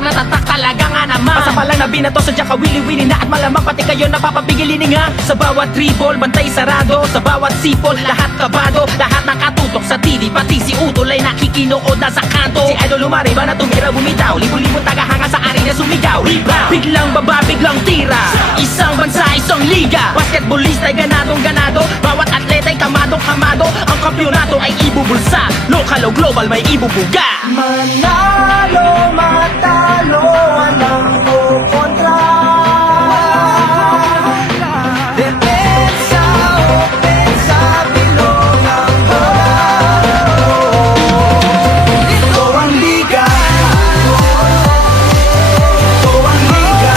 na tatak talaga nga naman. Pasa pa lang na binato, sadya ka wili-wili na. At malamang pati kayo napapapigilin nga. Sa bawat dribble, bantay sarado. Sa bawat sipol, lahat kabado. Lahat nakatutok sa TV, pati si Utol ay nakikinood na sa kanto. Si Idol lumari ba na tumira bumitaw. Libo-libong tagahanga sa arena sumigaw. Biglang baba, biglang tira. Isang bansa, isang liga. Basketballista ay ganadong-ganado. Bawat atleta ay kamadong-kamado. Ang kampyonato ay ibubulsa. Lokal o global may ibubuga. Manalo, matalo, walang kukontra. Depensa, opensa, bilog ang bola. Ito ang liga. Ito ang liga.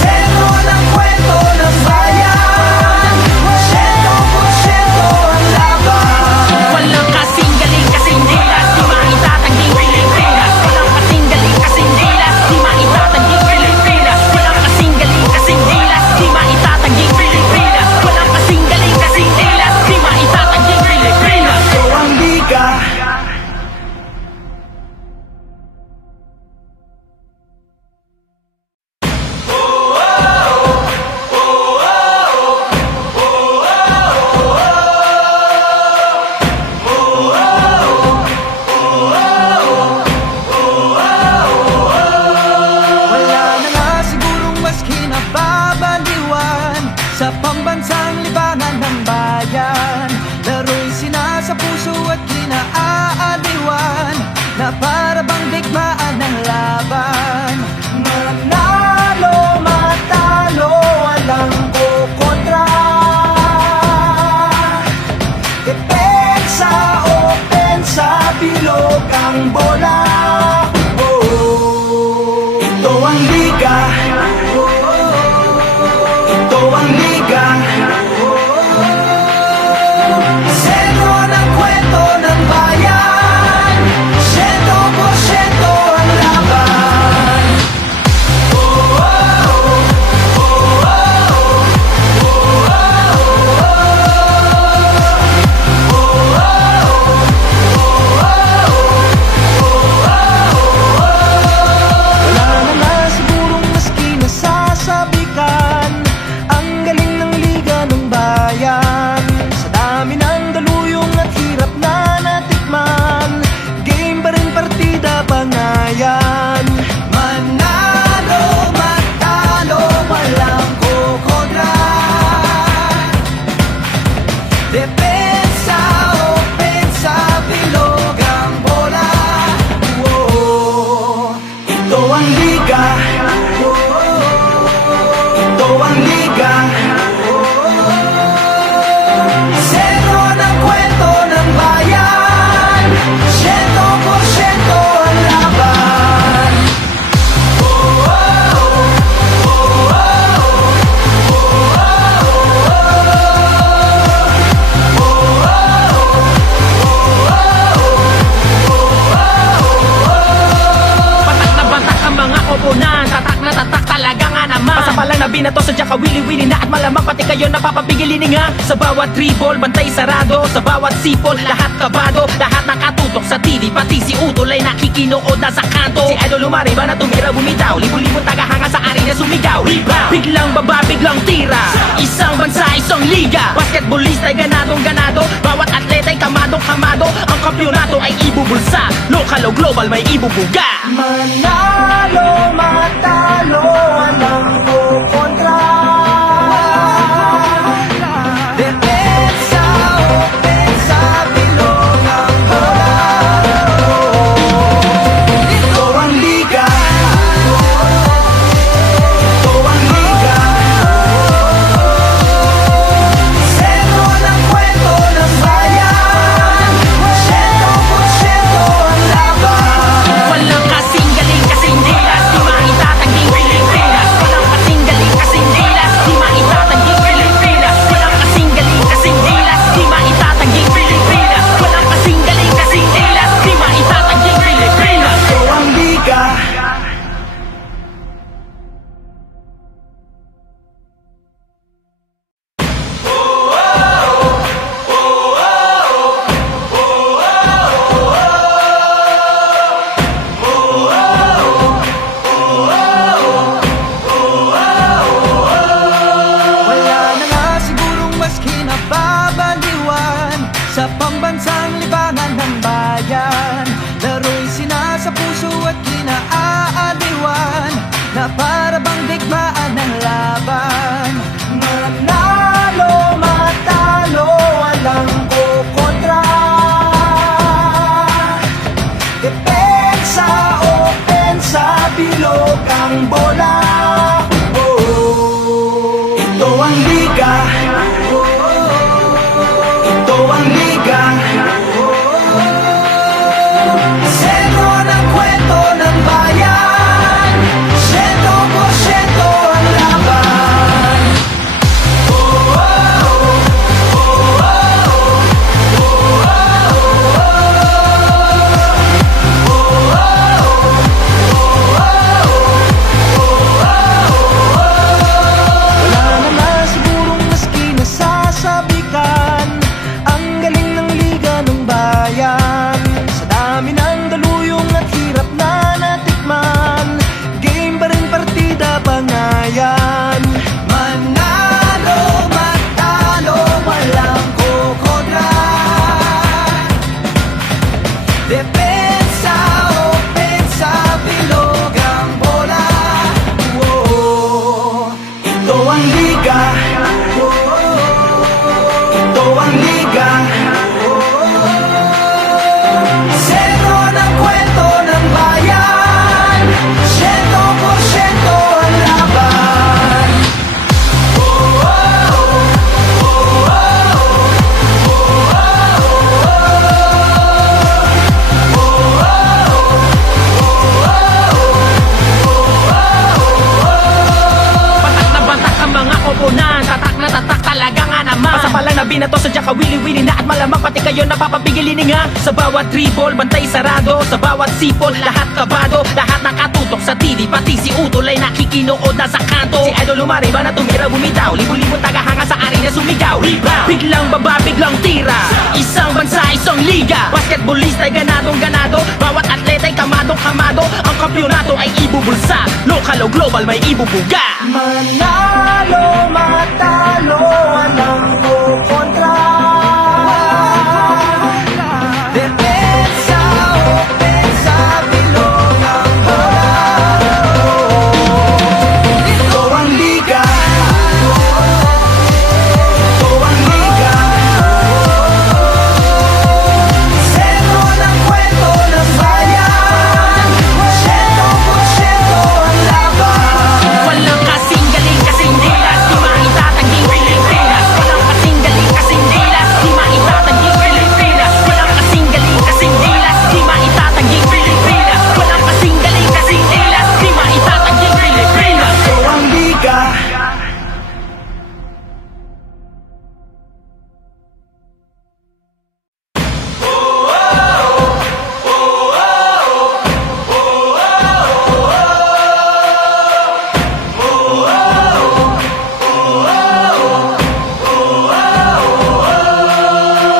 Sentro ng kwento ng bayan. 100% ang laban. Walang kasing galing, kasing dilas. Di maitatanging Pilipinas. Walang kasing galing, kasing dilas. Di maitatanging Pilipinas. Walang kasing galing, kasing dilas. Di maitatanging Pilipinas. Walang kasing galing, kasing dilas. Di maitatanging Pilipinas. Ito ang liga. Wala na nga sigurong mas kinababaliwan sa pambansang libangan ng bayan. Laro'y sinasa puso at kinaaaliwan na para bang digmaan ng laban. Manalo, matalo, walang kukontra. Depensa, opensa, bilog ang bola. Oh, ito ang liga. Ito ang liga. Sentro ng kwento ng bayan. 100% ang laban. Wala na nga sigurong maski nasasabikan ang galing ng liga ng bayan. Sa dami ng daluyong at hirap na natikman, game pa rin partida pangayan. Manalo, matalo, walang kukontra. Depensa, opensa, bilog ang bola. Oh, ito ang liga. Ito ang liga. Sentro ng kwento ng bayan. 100% ang laban. Patak na batak ang mga koponan. Tatak na tatak talaga nga naman. Pasa pa lang na binato, sadya ka wili-wili na. At malamang pati kayo napapapigilin nga. Sa bawat dribble, bantay sarado. Sa bawat sipol, lahat kabado. Lahat nakatutok sa TV, pati si Utol ay nakikinood na sa kanto. Si Idol lumari ba na tumira bumitaw. Libo-libong tagahanga sa arena sumigaw. Biglang baba, biglang tira. Isang bansa, isang liga. Basketballista ay ganadong-ganado. Bawat atleta ay kamadong-kamado. Ang kampyonato ay ibubulsa. Lokal o global may ibubuga. Manalo, matalo, walang kukontra. Depensa, opensa, bilog ang bola. Ito ang liga. Ito ang liga. Sentro ng kwento ng bayan. 100% ang laban. Walang kasing galing, kasing dilas. Di maitatanging Pilipinas. open sa bilog ang bola. Ito ang liga. Ito ang liga. Sentro ng kwento ng bayan. 100% ang laban. Wala na nga sigurong maski nasasabikan ang galing ng liga ng bayan. Sa dami ng daluyong at hirap na natikman, game pa rin partida pangayan. Manalo, matalo, walang kukontra. Depensa, opensa, bilog ang bola. Ito ang liga. Ito ang liga. Sentro ng kwento ng bayan. 100% ang laban. Batak na batak ang mga koponan, tatak na tatak talaga nga naman. Basta palang nabinato sa Jaka wili-wili na at malamang pati kayo napapapigil hininga. Sa bawat dribble, bantay sarado. Sa bawat sipol, lahat kabado. Lahat nakatutok sa TV, pati si Utol ay nakikinood na sa kanto. Si Idol lumariba na tumira bumitaw, libo-libong tagahanga sa arena sumigaw. Rebound, biglang baba, biglang tira. Isang bansa, isang liga. Basketballista ay ganadong ganado. Bawat atleta ay kamadong kamado. Ang kampyonato ay ibubulsa. Local o global may ibubuga. Manalo, matalo, walang kukontra. Depensa, opensa, bilog ang bola. Ito ang liga. Ito ang liga. Sentro ng kwento ng bayan. 100% ang laban. Walang kasing galing, kasing dilas, di maitatanging Pilipinas. Walang kasing galing, kasing dilas, di maitatanging Pilipinas. Walang kasing galing, kasing dilas, di maitatanging Pilipinas. Walang kasing galing, kasing dilas, di maitatanging Pilipinas. Ito ang liga.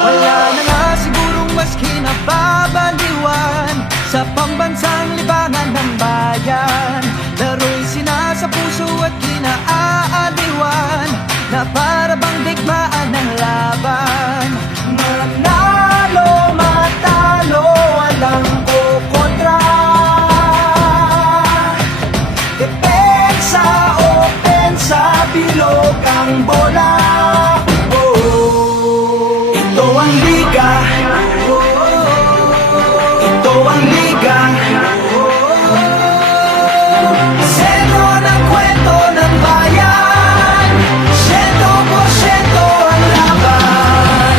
Wala na nga sigurong mas kinababaliwan sa pambansang libangan ng bayan. Laro'y sinasa puso at kinaaaliwan na para bang digmaan ng laban. Manalo, matalo, walang kukontra. Depensa, opensa, bilog ang bola. Ito ang liga. Ito ang liga. Sentro ng kwento ng bayan. 100% ang laban.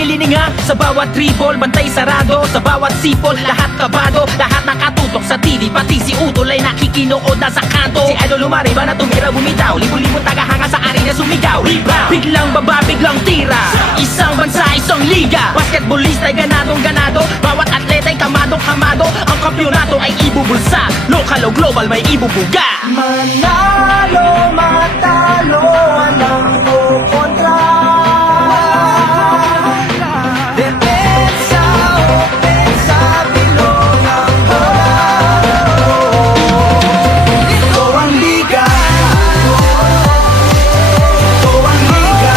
napapapigil hininga. Sa bawat dribble, bantay sarado. Sa bawat sipol, lahat kabado. Lahat nakatutok sa TV, pati si Utol ay nakikinood na sa kanto. Si Idol lumariba na tumira bumitaw, libo-libong tagahanga sa arena sumigaw. Biglang baba, biglang tira, isang bansa, isang liga. Basketballista ay ganadong ganado, bawat atleta ay kamadong kamado. Ang kampyonato ay ibubulsa, lokal o global may ibubuga. Manalo, matalo, walang kukontra. Depensa, opensa, bilog ang bola. Ito ang liga. Ito ang liga.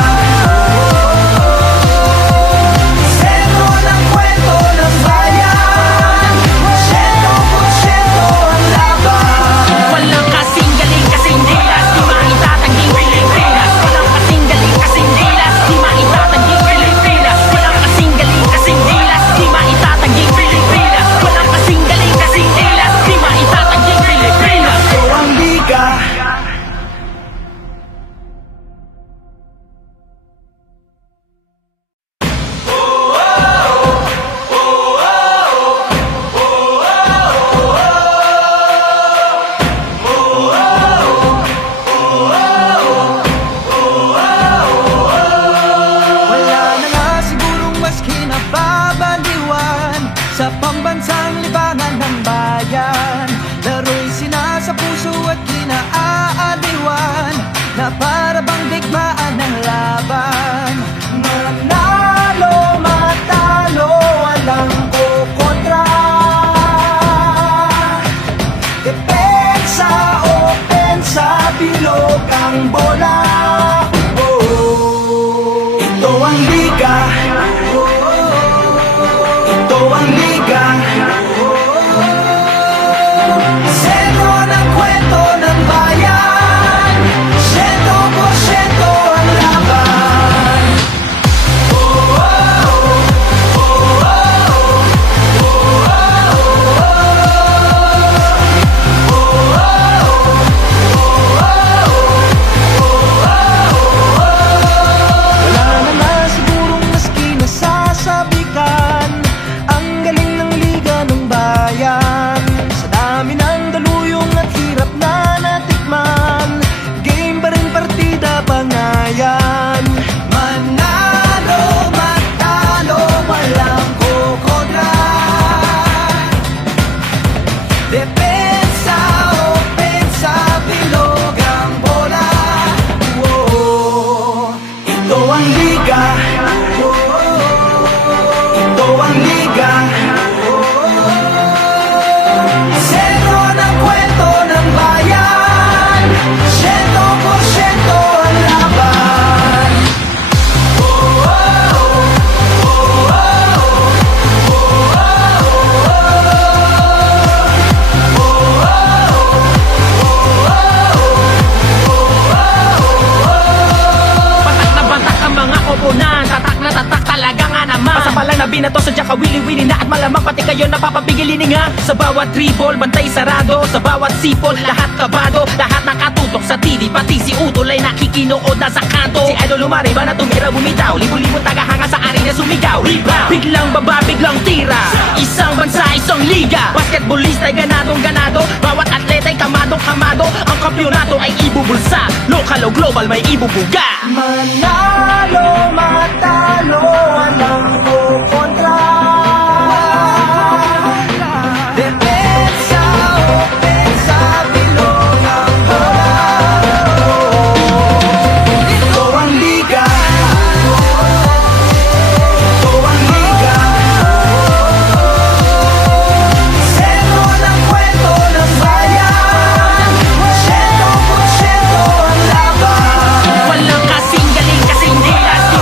Sentro ng kwento ng bayan. 100% ang laban. Walang kasing galing, kasing dilas, di maitatanging Pilipinas. Walang kasing galing, kasing dilas, di maitatanging Pilipinas. Walang kasing galing, kasing dilas, di maitatanging Pilipinas. Walang kasing galing, kasing dilas, di maitatanging Pilipinas. Ito ang liga. Wala na nga sigurong mas kinababaliwan sa pambansang libangan ng bayan. Laro'y sinasa puso at kinaaliwan na para bang digmaan ng laban. Manalo, matalo, walang kukontra. Depensa, opensa, bilog ang bola. Oh, ito ang liga. Ito ang liga. Sentro ng kwento ng bayan. 100% ang laban. Wala na nga sigurong mas kinasasabikan ang galing ng liga ng bayan. Sa dami ng daluyong at hirap na natikman, game pa rin partida pangayan. Manalo, matalo, walang kukontra. Depensa, opensa, bilog ang bola. Oh, ito ang liga. Ito ang liga. Sentro ng kwento ng bayan. 100% ang laban. Patak na batak ang mga koponan, tatak na tatak talaga nga naman. Pasa pa lang na binato sa Jaka wili-wili na at malamang pati kayo napapapigil hininga. Sa bawat dribble, bantay sarado. Sa bawat sipol, lahat kabado. Lahat nakatutok sa TV, pati si Utol ay nakikinood na sa kanto. Si Idol lumariba na tumira bumitaw, libo-libong tagahanga sa arena sumigaw. Biglang baba, biglang tira, isang bansa, isang liga. Basketballista ay ganadong ganado, bawat atleta ay kamadong kamado. Ang kampyonato ay ibubulsa, lokal o global may ibubuga. Manalo, matalo, walang kukontra. Depensa, opensa, bilog ang bola. Ito ang liga. Ito ang liga. Sentro ng kwento ng bayan. 100% ang laban. Walang kasing galing, kasing dilas, di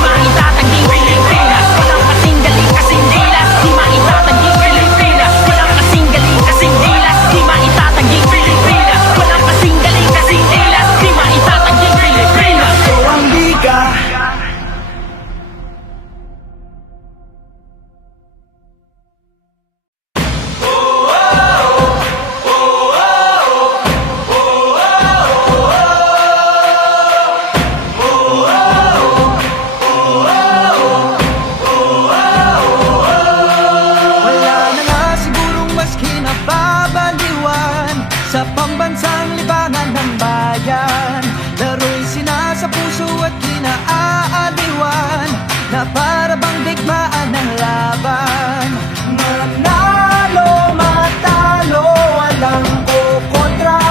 para bang digmaan ng laban. Manalo, matalo, walang kukontra.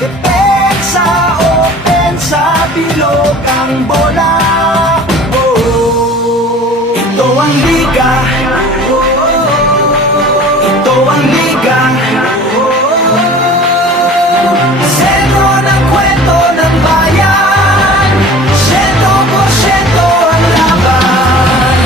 Depensa, opensa, bilog ang bola. Oh, ito ang liga. Ito ang liga. Sentro ng kwento ng bayan. 100% ang laban.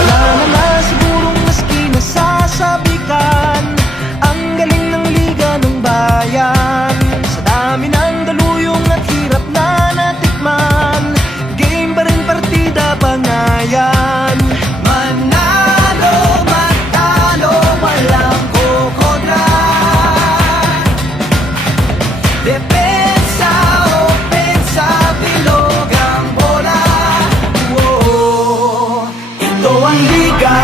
Wala na nga sigurong maski nasasabikan. Ang galing ng liga ng bayan. Sa dami ng daluyong at hirap na natikman, game pa rin partida bangayan. Manalo, matalo, walang kukontra. Depensa, opensa, bilog ang bola. Oh, ito ang liga.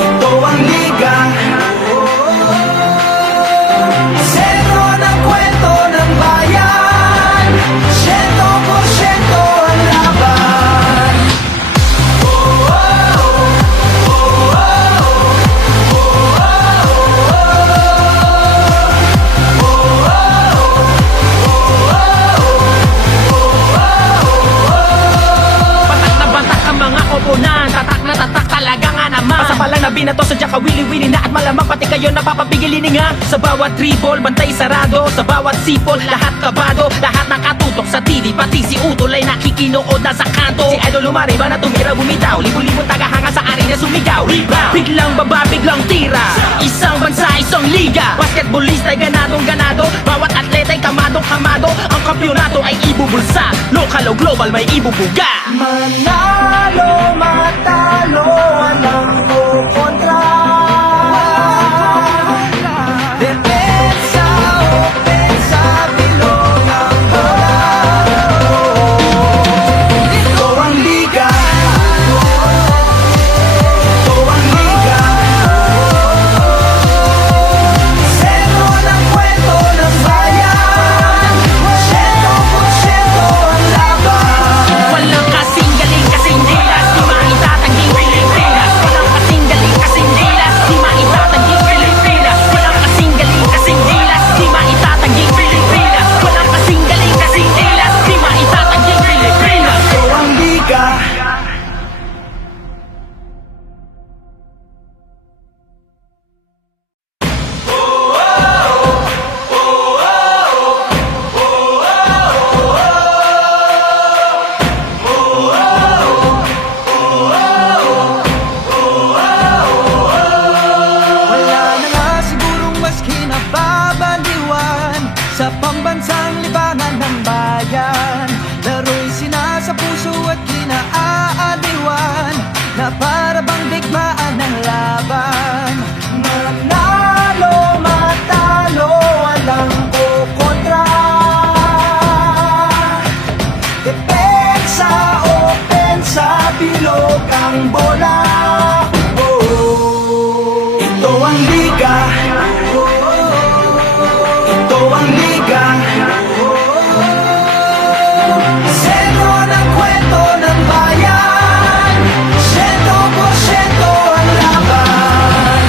Ito ang liga. Sentro ng kwento ng bayan. 100% ang laban. Batak na batak ang mga koponan. Tatak na tatak talaga nga naman. Basta palang nabinato sa Jaka wili-wili na. At malamang pati kayo napapapigil hininga. Sa bawat dribble, bantay sarado. Sa bawat sipol, lahat kabado. Lahat nakatutok sa TV. Pati si Utol ay nakikinood na sa kanto. Si Idol lumariba na tumira bumitaw. Libo-libong tagahanga sa arena sumigaw. Rebound, biglang baba, biglang tira. Isang bansa, isang liga. Basketballista ay ganadong ganado. Bawat atleta ay kamadong kamado. Ang kampyonato ay ibubulsa. Local o global may ibubuga. Manalo, matalo, walang kukontra. Depensa, opensa, bilog ang bola. Ito ang liga. Ito ang liga. Sentro ng kwento ng bayan. 100% ang laban. Walang kasing galing, kasing dilas. Di maitatanging Pilipinas. Walang kasing galing, kasing dilas. Di maitatanging Pilipinas. Walang kasing galing, kasing dilas. Di maitatanging Pilipinas. Walang kasing galing, kasing dilas. Di maitatanging Pilipinas. Ito ang liga. Wala na nga sigurong mas kinababaliwan sa pambansang libangan ng bayan. Laro'y sinasa puso at kinaaaliwan na para bang digmaan ng laban. Manalo, matalo, walang kukontra. Depensa, opensa, bilog ang bola. Oh, ito ang liga. Ito ang liga. Sentro ng kwento ng bayan. 100% ang laban.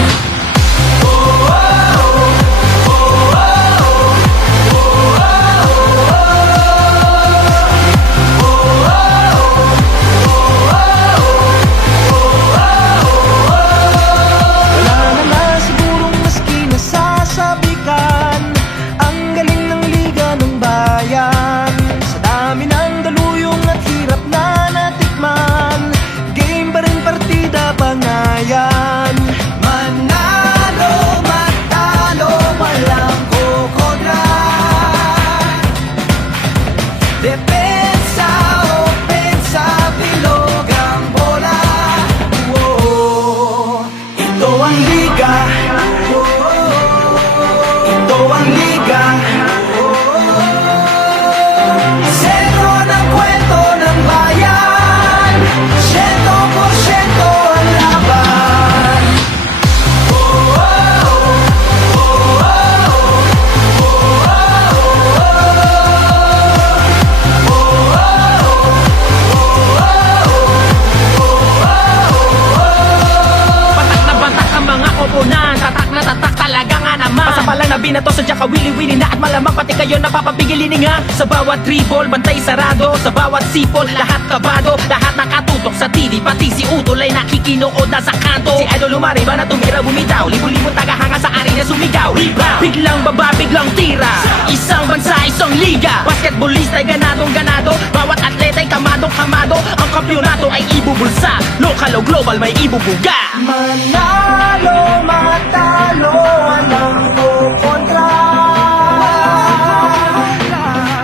bawat dribble, bantay sarado. Sa bawat sipol, lahat kabado. Lahat nakatutok sa TV, pati si Utol ay nakikinood na sa kanto. Si Idol lumariba na tumira bumitaw, libo-libong tagahanga sa arena sumigaw. Biglang baba, biglang tira, isang bansa, isang liga. Basketballista ay ganadong ganado, bawat atleta ay kamadong kamado. Ang kampyonato ay ibubulsa, lokal o global may ibubuga. Manalo, matalo, walang kukontra.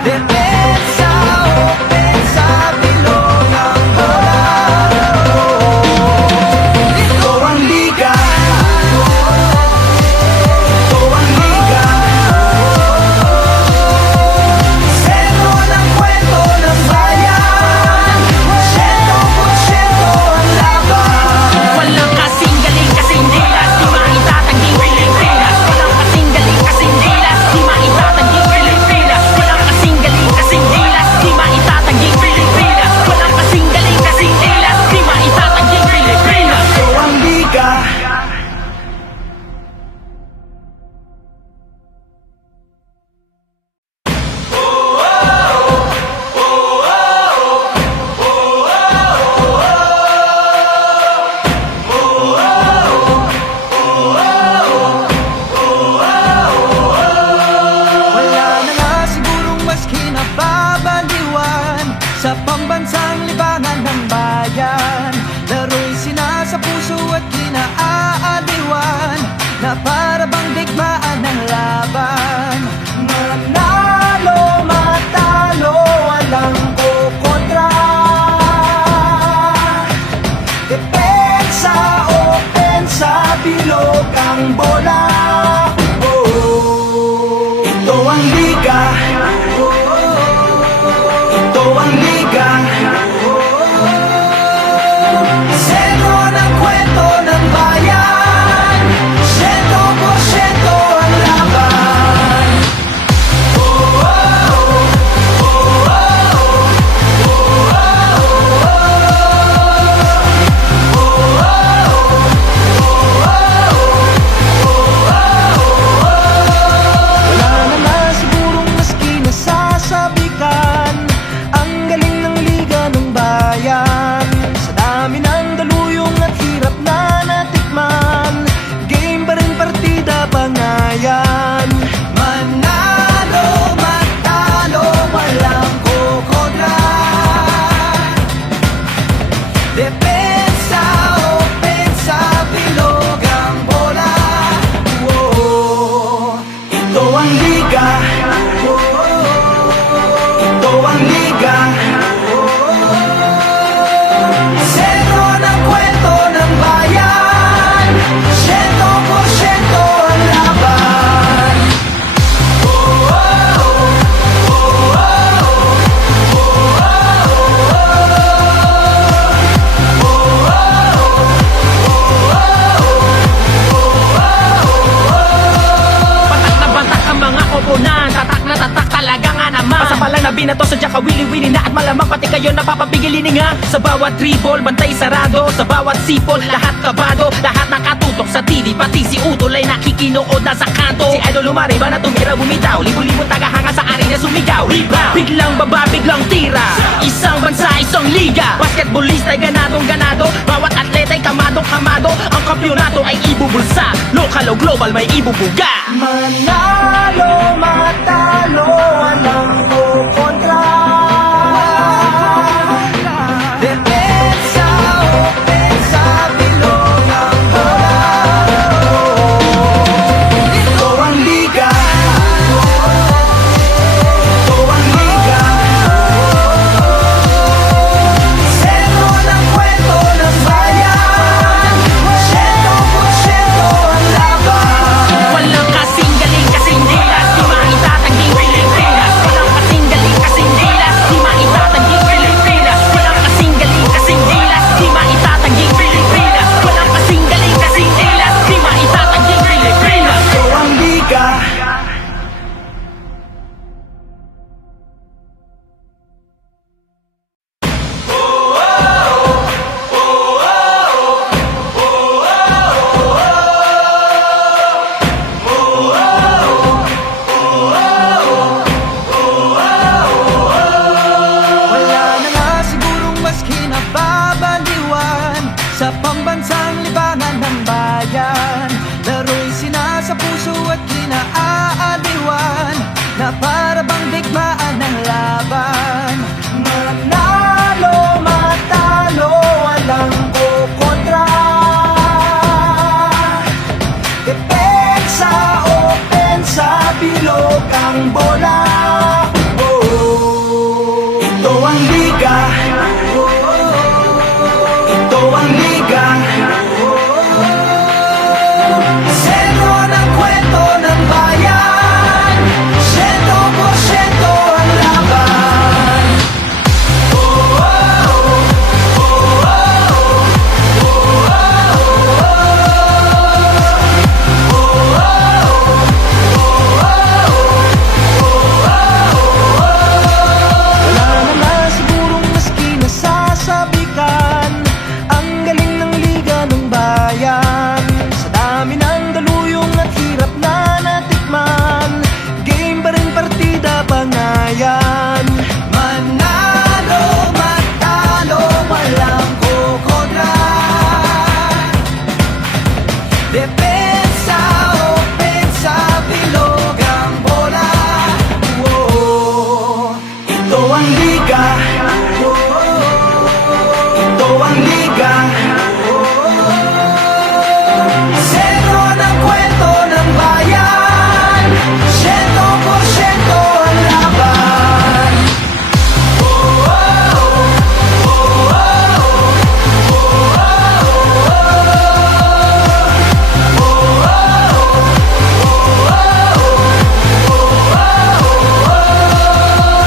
Depensa, opensa, bilog ang bola. Ito ang liga. Ito ang liga. Sentro ng kwento ng bayan. 100% ang laban. Walang kasing galing, kasing dilas, di maitatanging Pilipinas. Walang kasing galing, kasing dilas, di maitatanging Pilipinas. Walang kasing galing, kasing dilas, di maitatanging Pilipinas. Walang kasing galing, kasing dilas, di maitatanging Pilipinas. Ito ang liga. Wala na nga sigurong mas kinababaliwan sa pambansang libangan ng bayan. Laro'y sinasa puso at kinaaliwan na para bang digmaan ng laban. Manalo, matalo, walang kukontra. Depensa, opensa, bilog ang bola. Oh, ito ang liga. Ito ang liga. Sentro ng kwento ng bayan. 100% ang laban. Wala na nga sigurong maski nasasabikan ang galing ng liga ng bayan. Sa dami ng daluyong at hirap na natikman, game pa rin partida pangayan. Manalo, matalo, walang kukontra. Depensa, opensa, bilog ang bola. Oh, ito ang liga. Ito ang liga. Sentro ng kwento ng bayan. 100% ang laban. Patak na batak ang mga koponan, tatak na tatak talaga nga naman. Pasa pa lang na binato sa Jaka wili-wili na at malamang pati kayo napapapigil hininga. Sa bawat dribble, bantay sarado. Sa bawat sipol, lahat kabado. Lahat nakatutok sa TV, pati si Utol ay nakikinood na sa kanto. Si Idol lumariba na tumira bumitaw, libo-libong tagahanga sa arena sumigaw. Biglang baba, biglang tira, isang bansa, isang liga. Basketballista ay ganadong ganado, bawat atleta ay kamadong kamado. Ang kampyonato ay ibubulsa, lokal o global may ibubuga. Manalo, matalo, walang kukontra. Depensa, opensa, bilog ang bola. Ito ang liga. Ito ang liga. Sentro ng kwento ng bayan. 100% ang laban. Walang kasing galing, kasing dilas, di maitatanging Pilipinas. Walang kasing galing, kasing dilas, di maitatanging Pilipinas. Walang kasing galing, kasing nababaliwan sa pambansang libangan ng bayan. Laro'y sinasa puso at kinaaaliwan na para bang digmaan ng laban. Manalo, matalo, walang kukontra. Depensa, opensa, bilog ang bola. Oh, ito ang liga. Ito ang liga. Sentro ng kwento ng bayan. 100% ang laban. Wala na nga sigurong maski nasasabikan ang galing ng liga ng bayan. Sa dami ng daluyong at hirap na natikman, game pa rin partida bangayan. Manalo, matalo, walang kukontra. Depensa, opensa, bilog ang bola. Oh, ito ang liga. Ito ang liga. Sentro ng kwento ng bayan. 100% ang laban.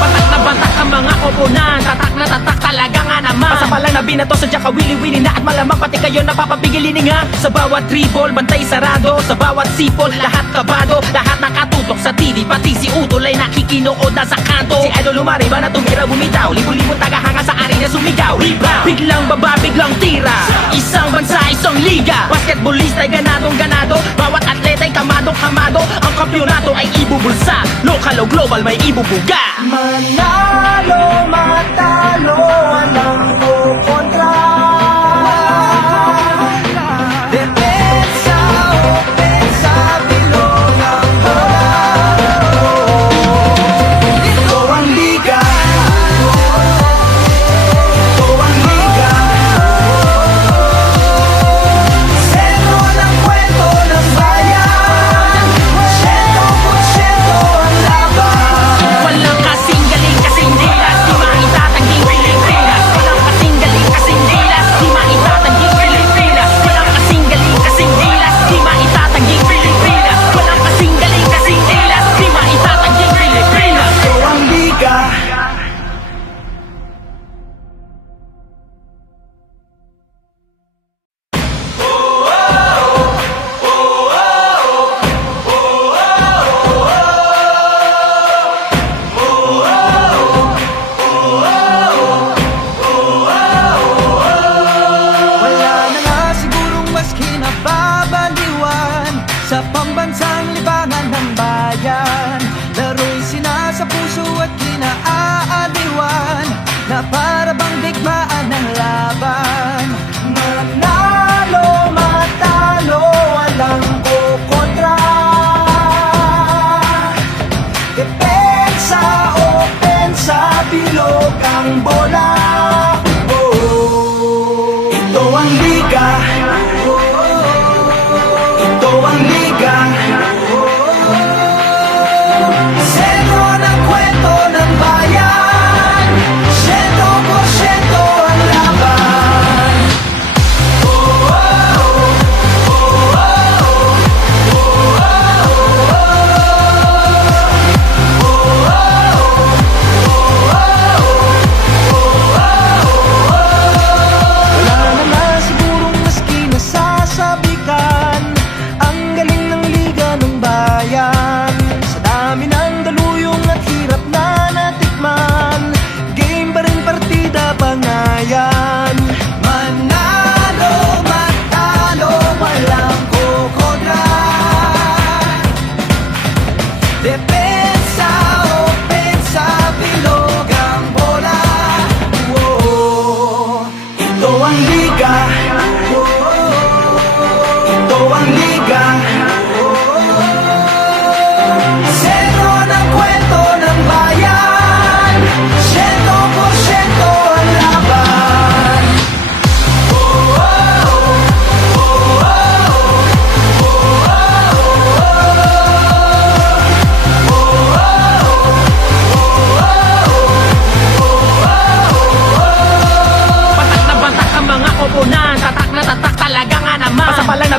Batak na batak ang mga koponan, tatak na tatak talaga nga naman. Basta palang nabinato sa Jaka wili-wili na at malamang pati kayo napapapigil hininga. Sa bawat dribble, bantay sarado. Sa bawat sipol, lahat kabado. Lahat nakatutok sa TV, pati si Utol ay nakikinood na sa kanto. Si Idol lumariba na tumira bumitaw, libo-libong tagahanga sa arena sumigaw. Rebound, biglang baba, biglang tira. Isang bansa, isang liga. Basketballista ay ganadong ganado. Bawat atleta ay kamadong kamado. Ang kampyonato ay ibubulsa. Local o global may ibubuga. Manalo, matalo, walang kukontra. Depensa, opensa, bilog ang bola. Ito ang liga. Ito ang liga. Sentro ng kwento ng bayan. 100% ang laban. Walang kasing galing, kasing dilas. Di maitatanging Pilipinas. Walang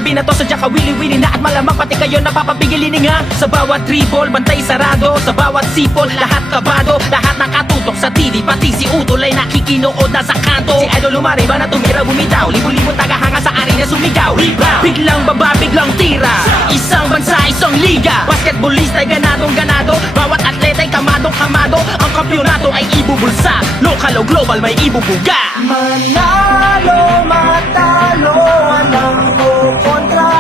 binato sadya kawili-wili na at malamang pati kayo napapapigilin nga. Sa bawat dribble, bantay sarado. Sa bawat sipol, lahat kabado. Lahat nakatutok sa TV, pati si Utol ay nakikinood na sa kanto. Si Idol lumari ba na tumira bumitaw, libo-libo tagahanga sa arena sumigaw. Rebound, biglang baba, biglang tira. Isang bansa, isang liga. Basketballista ay ganadong ganado. Bawat atleta ay kamadong kamado. Ang kampyonato ay ibubulsa. Lokal o global may ibubuga. Manalo, matalo, walang kukontra.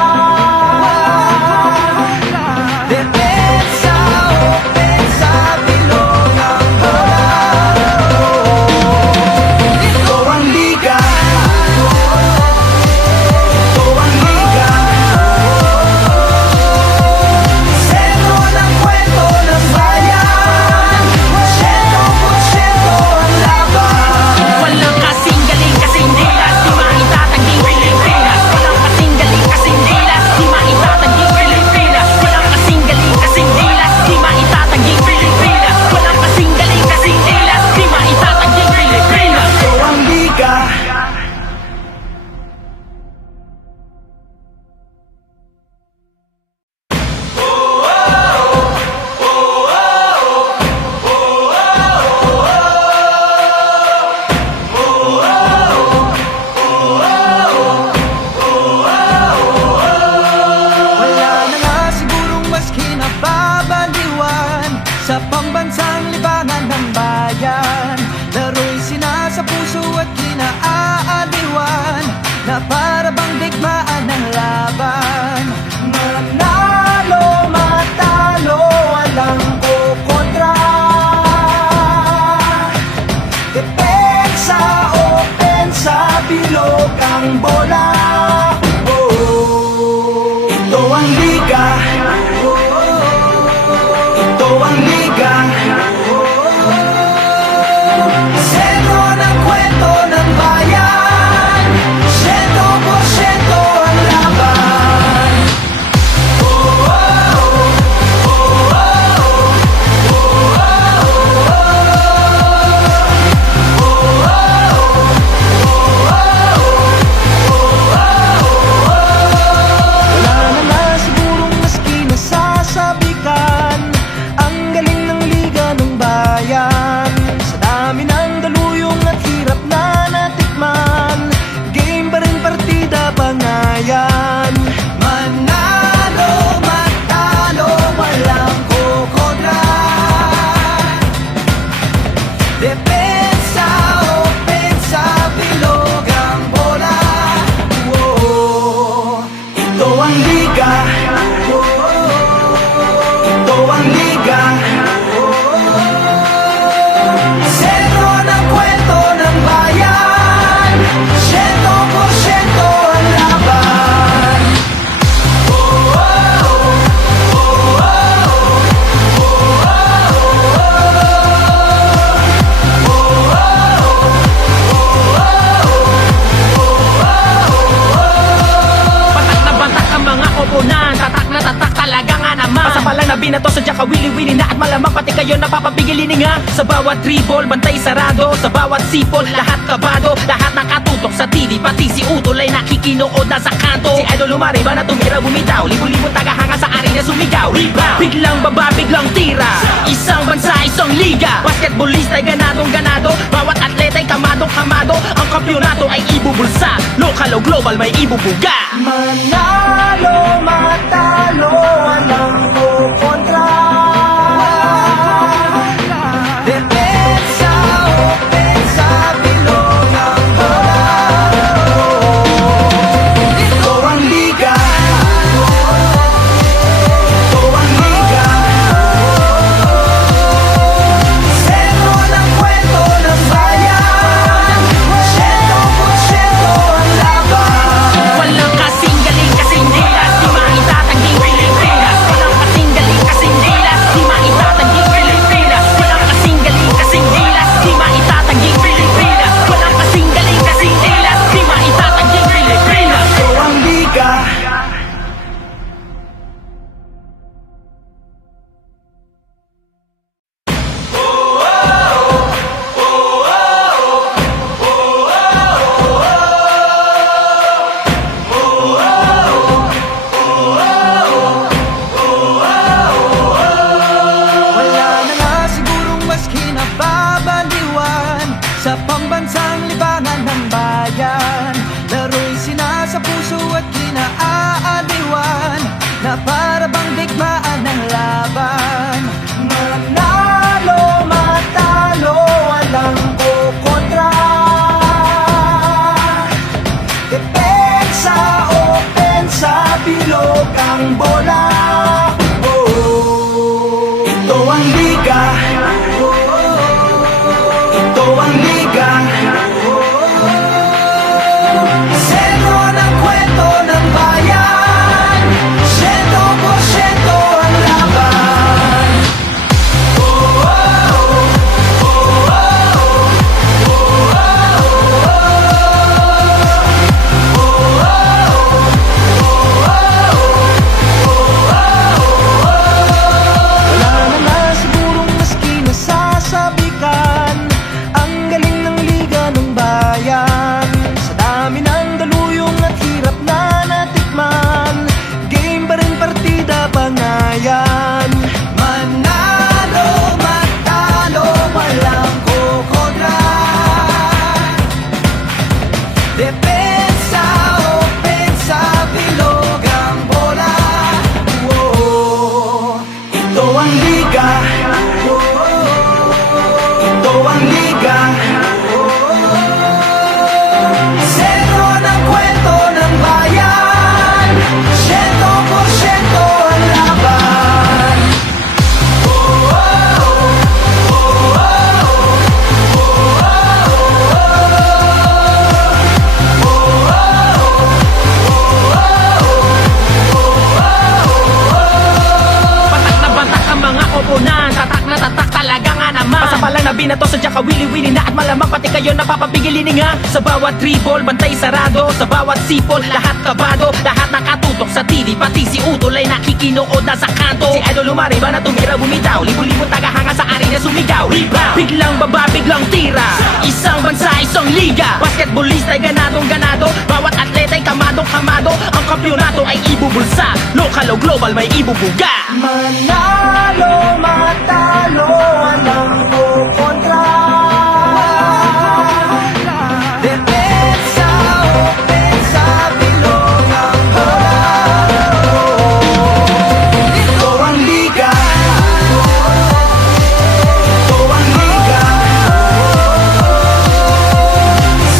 Depensa, opensa, bilog ang bola. Ito ang liga. Ito ang liga. Sentro ng kwento ng bayan. 100% ang laban. Walang kasing galing, kasing dilas, di maitatanging Pilipinas. Walang kasing galing, kasing dilas, di maitatanging Pilipinas. Walang kasing galing, kasing dilas, di maitatanging Pilipinas. Walang kasing galing, kasing dilas, di maitatanging Pilipinas. Ito ang liga. Wala na nga sigurong mas kinababaliwan sa pambansang libangan ng bayan. Laro'y sinasa puso at kinaaliwan na para bang digmaan ng laban. Manalo, matalo, walang kukontra. Depensa, opensa, bilog ang bola. Oh, ito ang liga. Ito ang liga. Sentro ng kwento ng bayan. 100% ang laban. Wala na nga sigurong mas kinasasabikan ang galing ng liga ng bayan. Sa dami ng daluyong at hirap na natikman, game pa rin partida bangayan. Manalo, matalo, walang kukontra. Depensa, opensa, bilog ang bola. Oh, ito ang liga. Ito ang liga. Sentro ng kwento ng bayan. 100% ang laban. Batak na batak ang mga koponan. Tatak na tatak talaga nga naman. Pasa pa lang na binato sadya kawili-wili na at malamang pati kayo napapapigilin nga. Sa bawat dribble, bantay sarado. Sa bawat sipol, lahat kabado. Lahat nakatutok sa TV, pati si Utol ay nakikinood na sa kanto. Si Idol lumari ba na tumira bumitaw, libo-libo tagahanga sa arena sumigaw. Rebound, biglang baba, biglang tira. Isang bansa, isang liga. Basketballista ay ganadong ganado. Bawat atleta ay kamadong kamado. Ang kampyonato ay ibubulsa. Lokal o global may ibubuga. Manalo, matalo, walang kukontra. Depensa, opensa, bilog ang bola. Ito ang liga. Ito ang liga. Sentro ng kwento ng bayan. 100% ang laban. Walang kasing galing, kasing dilas, di maitatanging Pilipinas. puso at kinaaaliwan, na para bang digmaan ng laban. Manalo, matalo, walang kukontra. Depensa, opensa, bilog ang bola. Oh, ito ang liga. Ito ang liga. Sentro ng kwento ng bayan, 100% ang laban. Wala na nga sigurong maski nasasabikan, ang galing ng liga ng bayan. Sa dami ng daluyong at hirap na natikman, game pa rin partida bangayan. Manalo, matalo, walang kukontra. Depensa, opensa, bilog ang bola. Oh, ito ang liga. Ito ang liga. Sentro ng kwento ng bayan, 100% ang laban. Batak na batak ang mga koponan, tatak na tatak talaga nga naman. Basta palang nabinato sa Jaka wili-wili na at malamang pati kayo napapapigil hininga. Sa bawat dribble, bantay sarado, sa bawat sipol, lahat kabado, lahat nakatutok sa TV, pati si Utol ay nakikinood na sa kanto. Si Idol lumariba na tumira bumitaw, libo-libo tagahanga sa arena sumigaw. Rebound, biglang baba, biglang tira, isang bansa, isang liga. Basketballista ay ganadong ganado, bawat atleta ay kamadong kamado. Ang kampyonato ay ibubulsa, local o global may ibubuga. Manalo, matalo, walang kukontra. Depensa, opensa, bilog ang bola. Ito ang liga. Ito ang liga.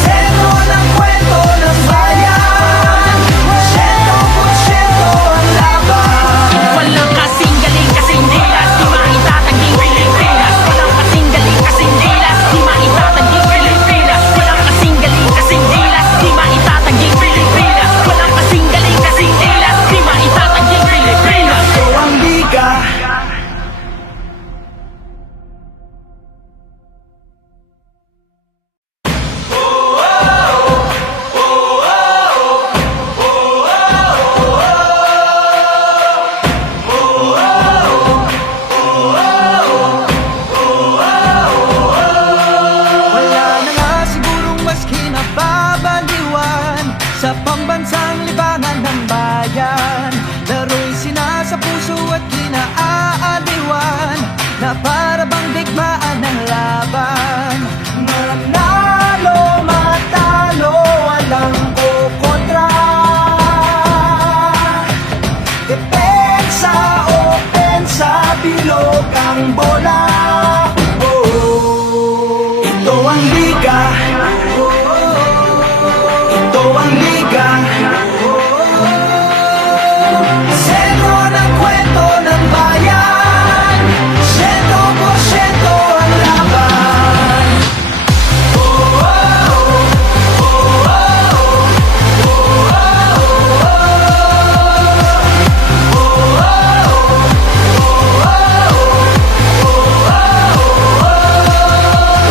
Sentro ng kwento ng bayan, 100% ang laban. Walang kasing galing, kasing dilas, di maitatanging Pilipinas. Walang kasing galing, kasing dilas, di maitatanging Pilipinas. Walang kasing galing, kasing dilas, di maitatanging Pilipinas. Walang kasing galing, kasing dilas, di maitatanging Pilipinas. Ito ang liga. Wala na nga sigurong mas kinababaliwan sa pambansang libangan ng bayan. Laro'y sinasa puso at kinaaaliwan, na para bang digmaan ng laban. Manalo, matalo, walang kukontra. Depensa, opensa, bilog ang bola. Oh, ito ang liga. Ito ang liga. Sentro ng kwento ng bayan, 100% ang laban.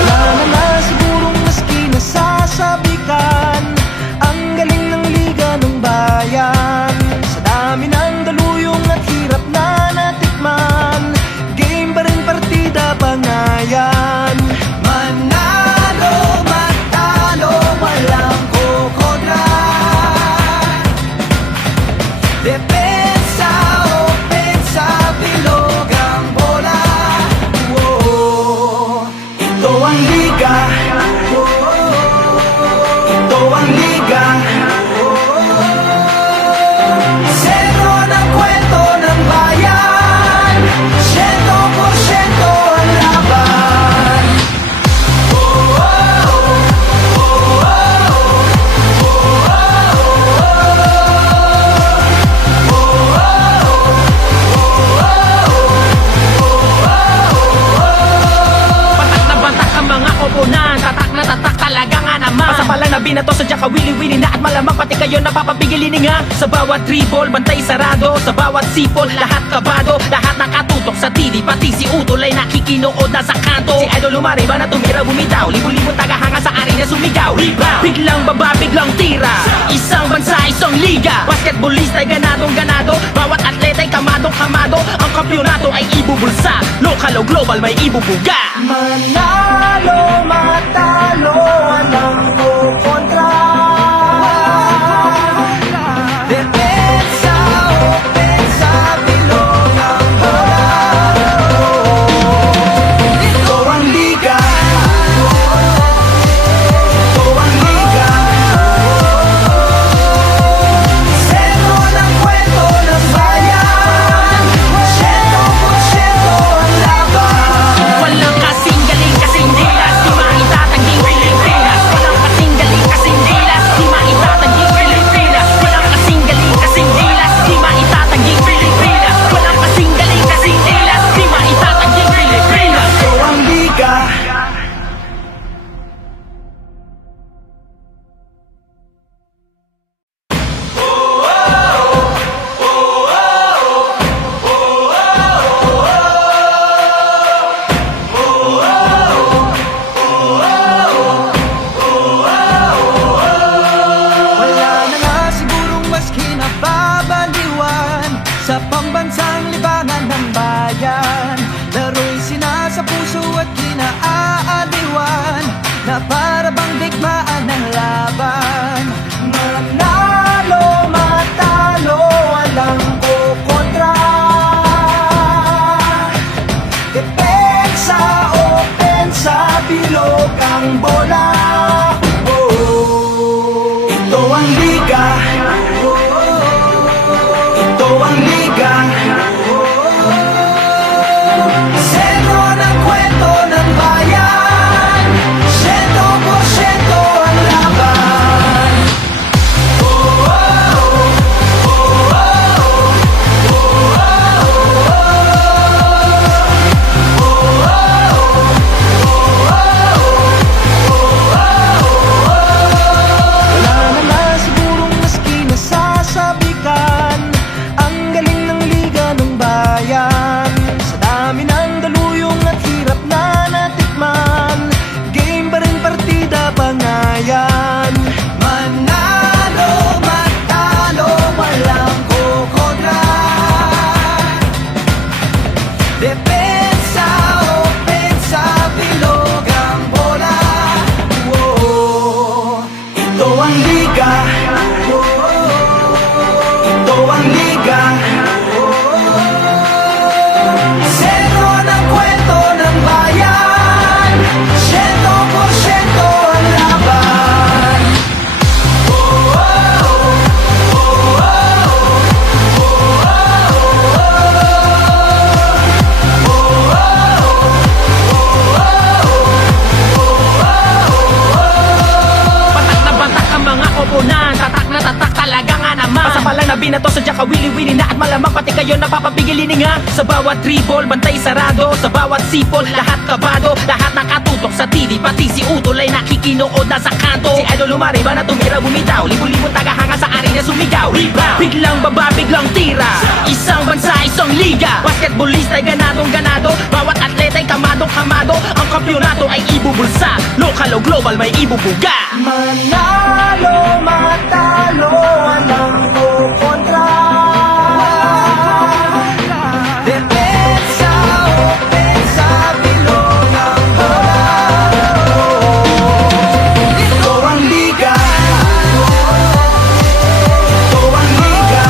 Wala na nga sigurong maski nasasabikan, ang galing ng liga ng bayan. Sa dami ng daluyong at hirap na natikman, game pa rin partida bangayan. Manalo, matalo, walang kukontra. Depensa, opensa, bilog ang bola. Oh, ito ang liga. Ito ang liga. kawili-wili na at malamang pati kayo napapapigilin nga. Sa bawat dribble, bantay sarado. Sa bawat sipol, lahat kabado. Lahat nakatutok sa TV, pati si Utol ay nakikinood na sa kanto. Si Idol lumariba na tumira bumitaw, libo-libo tagahanga sa arena sumigaw. Rebound, biglang baba, biglang tira. Isang bansa, isang liga. Basketballista ay ganadong-ganado. Bawat atleta ay kamadong-kamado. Ang kampyonato ay ibubulsa. Lokal o global may ibubuga. Manalo, matalo, walang kukontra. Depensa, opensa, bilog ang bola. Ito ang liga. Ito ang liga. Sentro ng kwento ng bayan. 100% ang laban. Walang kasing galing, kasing dilas, di maitatanging Pilipinas. Walang kasing galing, kasing dilas, di maitatanging Pilipinas. Walang kasing galing, kasing dilas, di maitatanging Pilipinas. Walang kasing galing, kasing dilas, di maitatanging Pilipinas. Ito ang liga. Wala na nga sigurong mas kinababaliwan sa pambansang libangan ng bayan. Laro'y sinasa puso at kinaaaliwan na para bang digmaan ng laban. Manalo, matalo, walang kukontra. Depensa, opensa, bilog ang bola. Oh, ito ang liga. Ito ang liga. Sentro ng kwento ng bayan. 100% ang laban. Wala na nga sigurong mas kinasasabikan ang galing ng liga ng bayan. Sa dami ng daluyong at hirap na natikman, game pa rin partida bangayan. Manalo, matalo, walang kukontra. Depensa, opensa, bilog ang bola. Oh, ito ang liga. Ito ang liga. Sentro ng kwento ng bayan. 100% ang laban. Batak na batak ang mga koponan. Tatak na tatak talaga nga naman. Pasa pa lang na binato sa dyan kawili-wili na at malamang pati kayo napapapigilin nga. Sa bawat dribble, bantay sarado. Sa bawat sipol, lahat kabado. Lahat nakatutok sa TV, pati si Utol ay nakikinood na sa kanto. Si Idol lumariba na tumira bumitaw, libo-libo tagahanga sa arena sumigaw. Rebound, biglang baba, biglang tira. Isang bansa, isang liga. Basketballista ay ganadong-ganado. Bawat atleta ay kamadong-kamado. Ang kampyonato ay ibubulsa. Lokal o global may ibubuga. Manalo, matalo, walang kukontra. Depensa, opensa, bilog ang bola. Ito ang liga. Ito ang liga.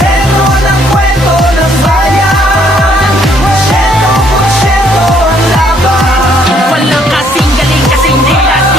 Sentro ng kwento ng bayan. 100% ang laban. Walang kasing galing, kasing dilas,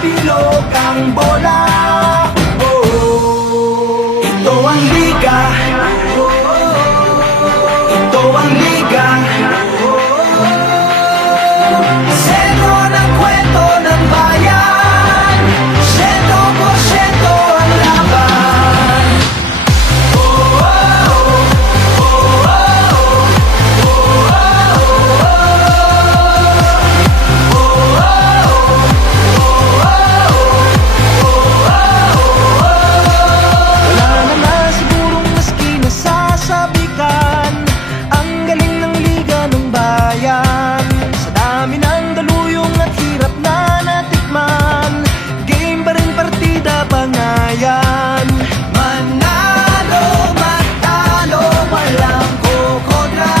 bilog ang bola. Ito ang liga. Ito ang liga. Sentro ng kwento ng bayan. 100% ang laban. Wala na nga sigurong maski nasasabikan. Ang galing ng liga ng bayan. Sa dami ng daluyong at hirap na natikman, game pa rin partida pangayan. Manalo, matalo, walang kukontra.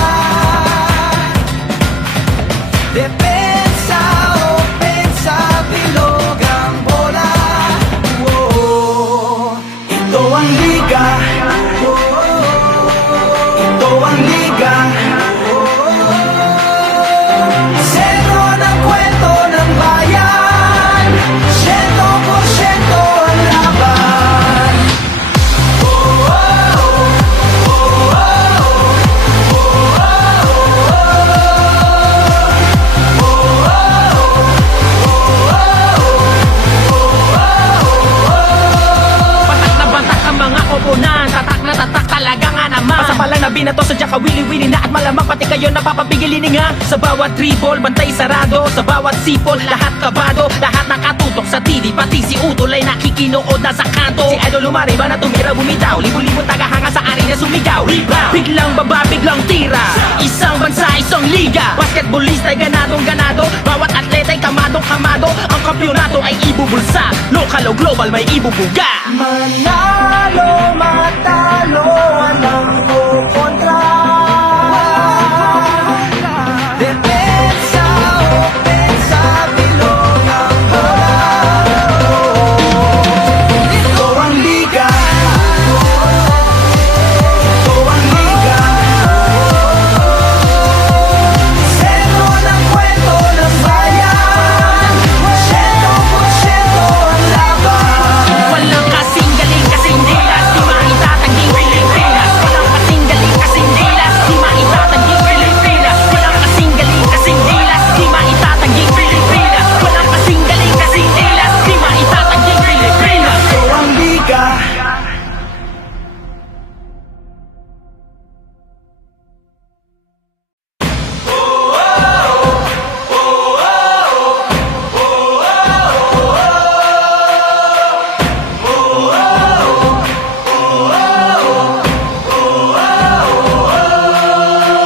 Depensa, opensa, bilog ang bola. Ito ang liga. Ito ang liga. Sentro ng kwento ng bayan. 100% ang laban. Batak na batak ang mga koponan, tatak na tatak talaga nga naman. Basta palang nabinato sa Jaka wili-wili na at malamang pati kayo napapapigil hininga. Sa bawat dribble, bantay sarado. Sa bawat sipol, lahat kabado. Lahat nakatutok sa TV, pati si Utol ay nakikinood na sa kanto. Si Idol lumariba na tumira bumitaw, libo-libo tagahanga sa arena sumigaw. Rebound, biglang baba, biglang tira. Isang bansa, isang liga. Basketballista ay ganadong ganado. Bawat atleta ay kamadong kamado. Ang kampyonato ay ibubulsa. Local o global may ibubuga. Manalo, matalo, walang kukontra. Depensa, opensa, bilog ang bola. Ito ang liga. Ito ang liga. Sentro ng kwento ng bayan. 100% ang laban. Walang kasing galing, kasing dilas, di maitatanging Pilipinas. Walang kasing galing, kasing dilas, di maitatanging Pilipinas. Walang kasing galing, kasing dilas, di maitatanging Pilipinas. Walang kasing galing, kasing dilas, di maitatanging Pilipinas. Ito ang liga.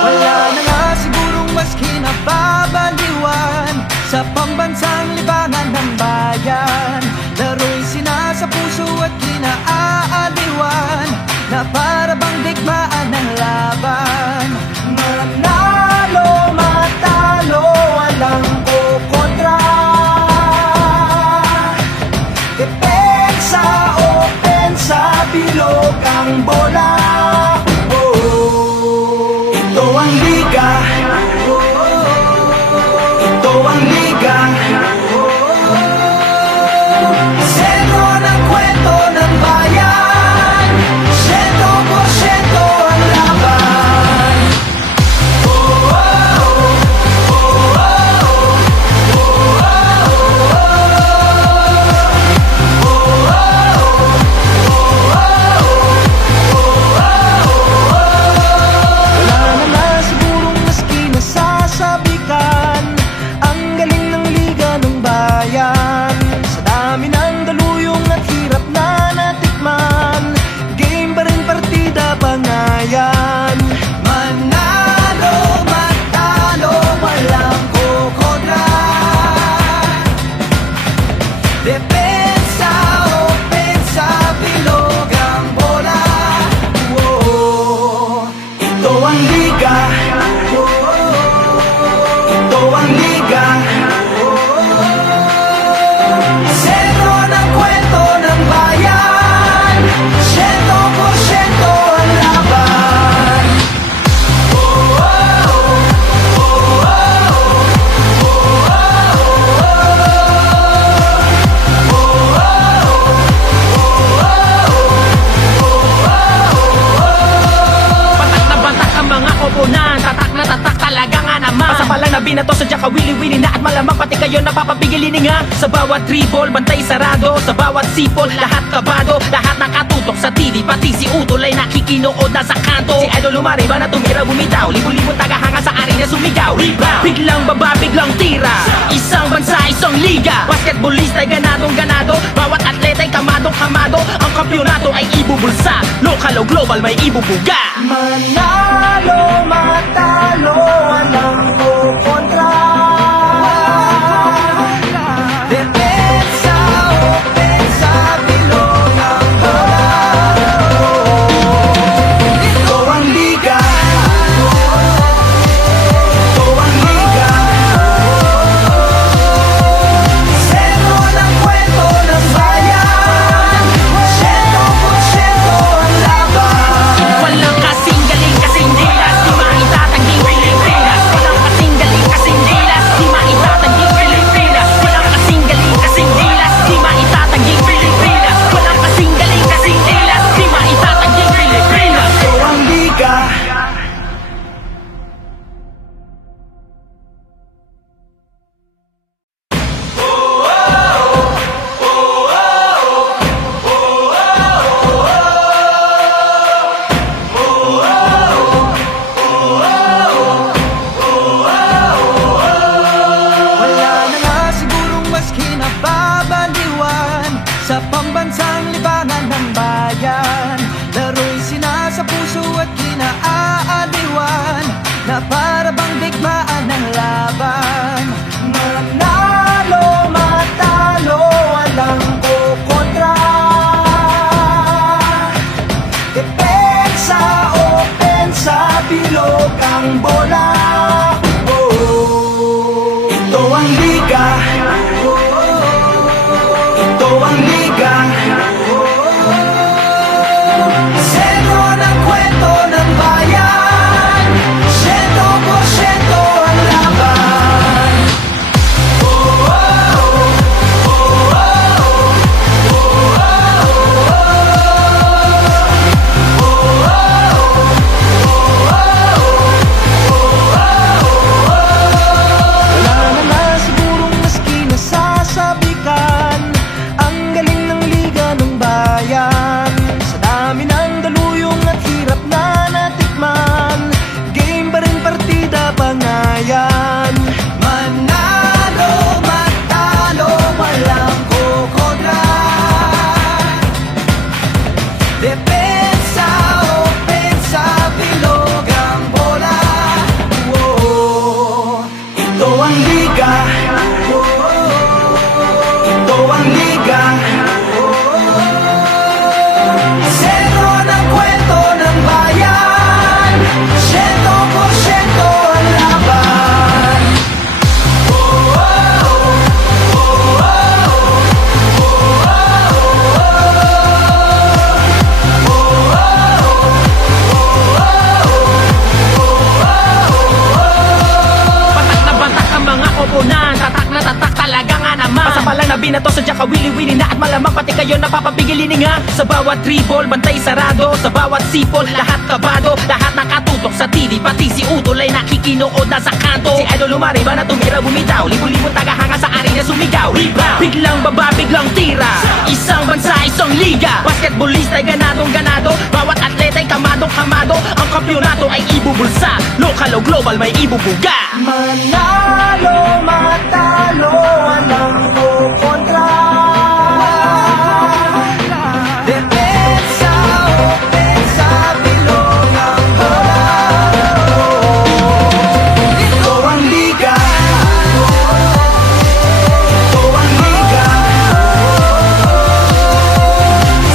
Wala na nga sigurong mas kinababaliwan sa pambansang libangan ng bayan. Laro'y sinasa puso at kinaaaliwan na para bang digmaan ng laban. Manalo, matalo, walang kukontra. Depensa, opensa, bilog ang bola. Ito ang liga. Ito ang liga. Sentro ng kwento ng bayan. 100% ang laban. binato Sadya kawili-wili na at malamang pati kayo napapapigilin nga. Sa bawat dribble, bantay sarado. Sa bawat sipol, lahat kabado. Lahat nakatutok sa TV, pati si Utol ay nakikinood na sa kanto. Si Idol lumariba na tumira bumitaw. Libo-libo tagahanga sa arena sumigaw. Rebound, biglang baba, biglang tira. Isang bansa, isang liga. Basketballista ay ganadong-ganado. Bawat atleta ay kamadong-kamado. Ang kampyonato ay ibubulsa. Lokal o global may ibubuga. Manalo, matalo, walang kukontra. Depensa, opensa, bilog ang bola. Ito ang liga. Ito ang liga. Sentro ng kwento ng bayan. 100% ang laban. Walang kasing galing, kasing dilas. Di maitatanging Pilipinas. Walang kasing galing, kasing dilas. Di maitatanging Pilipinas. Walang kasing galing, kasing dilas. Di maitatanging Pilipinas. Walang kasing galing, kasing dilas. Di maitatanging Pilipinas. Ito ang liga. Wala na nga sigurong mas kinababaliwan sa pambansang libangan ng bayan. Laro'y sinasa puso at kinaaaliwan na para bang digmaan ng laban. Manalo, matalo, walang kukontra. Depensa, opensa, bilog ang bola. Oh, ito ang liga. Ito ang liga. Sentro ng kwento ng bayan. 100% ang laban. Wala na nga sigurong maski nasasabikan ang galing ng liga ng bayan. Sa dami ng daluyong at hirap na natikman, game pa rin partida pangayan. Manalo, matalo, walang kukontra. Depensa, opensa, bilog ang bola. Oh, ito ang liga. Ito ang liga. Sentro ng kwento ng bayan. 100% ang laban. Batak na batak ang mga koponan. Tatak na tatak talaga nga naman. Pasapalang na binato Sadya kawili-wili na at malamang pati kayo napapapigilin nga. Sa bawat dribble, bantay sarado. Sa bawat sipol, lahat kabado. Lahat nakatutok sa TV, pati si Utol ay nakikinood na sa kanto. Si Idol lumariba na tumira bumitaw. Libo-libo tagahanga sa arena sumigaw. Rebound, biglang baba, biglang tira. Isang bansa, isang liga. Basketballista ay ganadong-ganado. Bawat atleta ay kamadong-kamado. Ang kampyonato ay ibubulsa. Lokal o global may ibubuga. Manalo, matalo, walang kukontra. Depensa, opensa, bilog ang bola. Ito ang liga. Ito ang liga.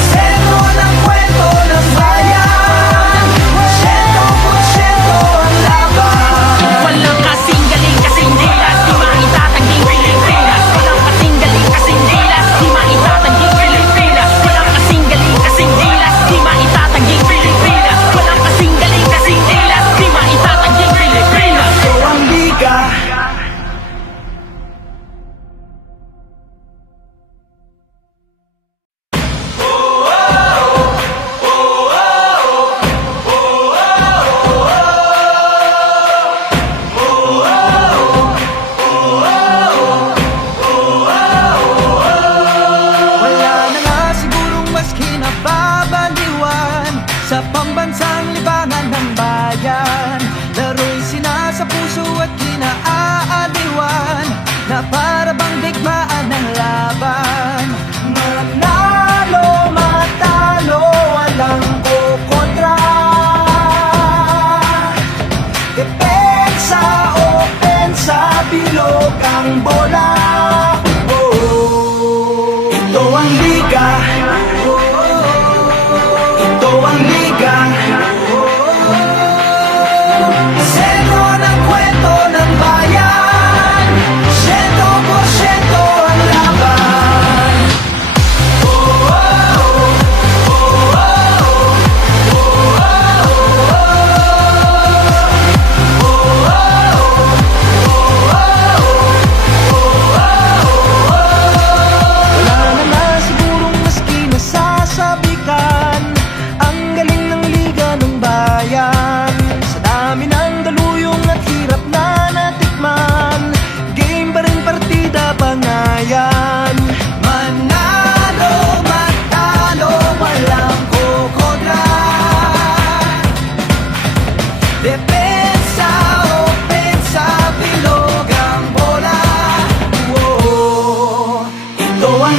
Sentro ng kwento ng bayan. 100% ang laban. Walang kasing galing, kasing dilas. Di maitatanging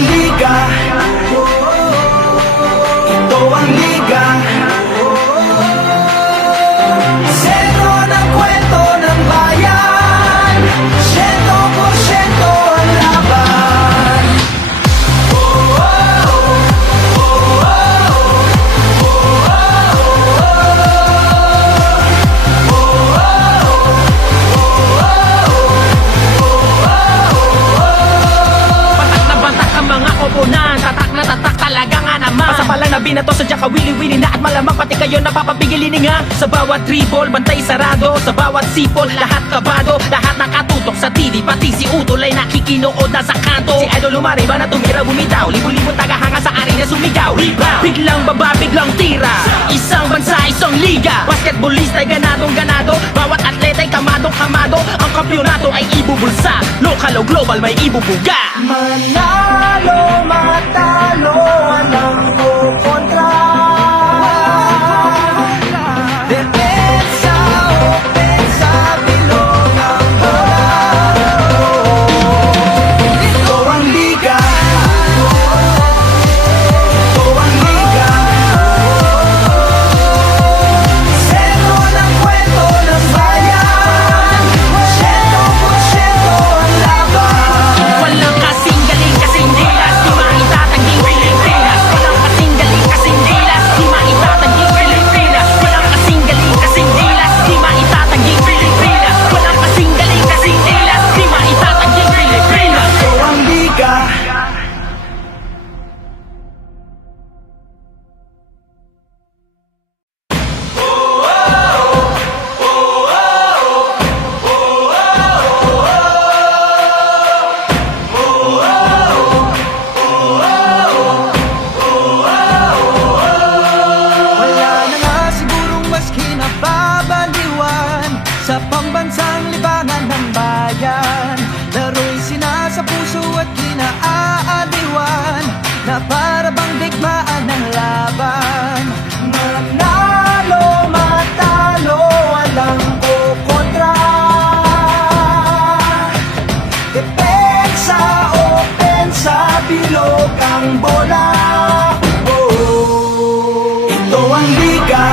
ang liga, ito ang liga. Sentro ng kwento ng bayan, 100% ang laban. Batak na batak ang mga koponan, tatak na tatak talaga nga naman. Basta palang nabinato sa Jaka wili-wili na at malamang pati kayo napapapigil hininga. Sa bawat dribble, bantay sarado. Sa bawat sipol, lahat kabado. Lahat nakatutok sa TV, pati si Utol ay nakikinood na sa kanto. Si Idol lumariba na tumira bumitaw, libo-libo tagahanga sa arena sumigaw. Rebound, biglang baba, biglang tira. Isang bansa, isang liga. Basketballista ay ganadong ganado. Bawat atleta ay kamadong kamado. Ang kampyonato ay ibubulsa. Local o global may ibubuga. Manalo, matalo, walang kukontra. Depensa, opensa, bilog ang bola. Ito ang liga, ito ang liga. Sentro ng kwento ng bayan, 100% ang laban. Walang kasing galing, kasing dilas, di maitatanging Pilipinas. Walang kasing galing, kasing dilas, di maitatanging Pilipinas. Walang kasing galing, kasing dilas, di maitatanging Pilipinas. Walang kasing galing, kasing dilas, di maitatanging Pilipinas. Ito ang liga. Wala na nga sigurong mas kinababaliwan sa pambansang libangan ng bayan. Laro'y sinasa puso at kinaaaliwan na para bang digmaan ng laban. Manalo, matalo, walang kukontra. Depensa, opensa, bilog ang bola. Ito ang liga,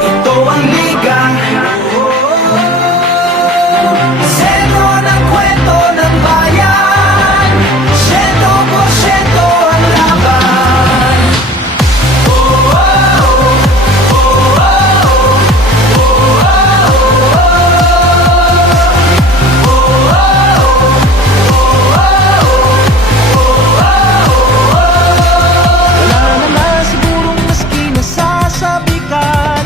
ito ang liga. Sentro ng kwento ng bayan, 100% ang laban. Wala na nga sigurong maski nasasabikan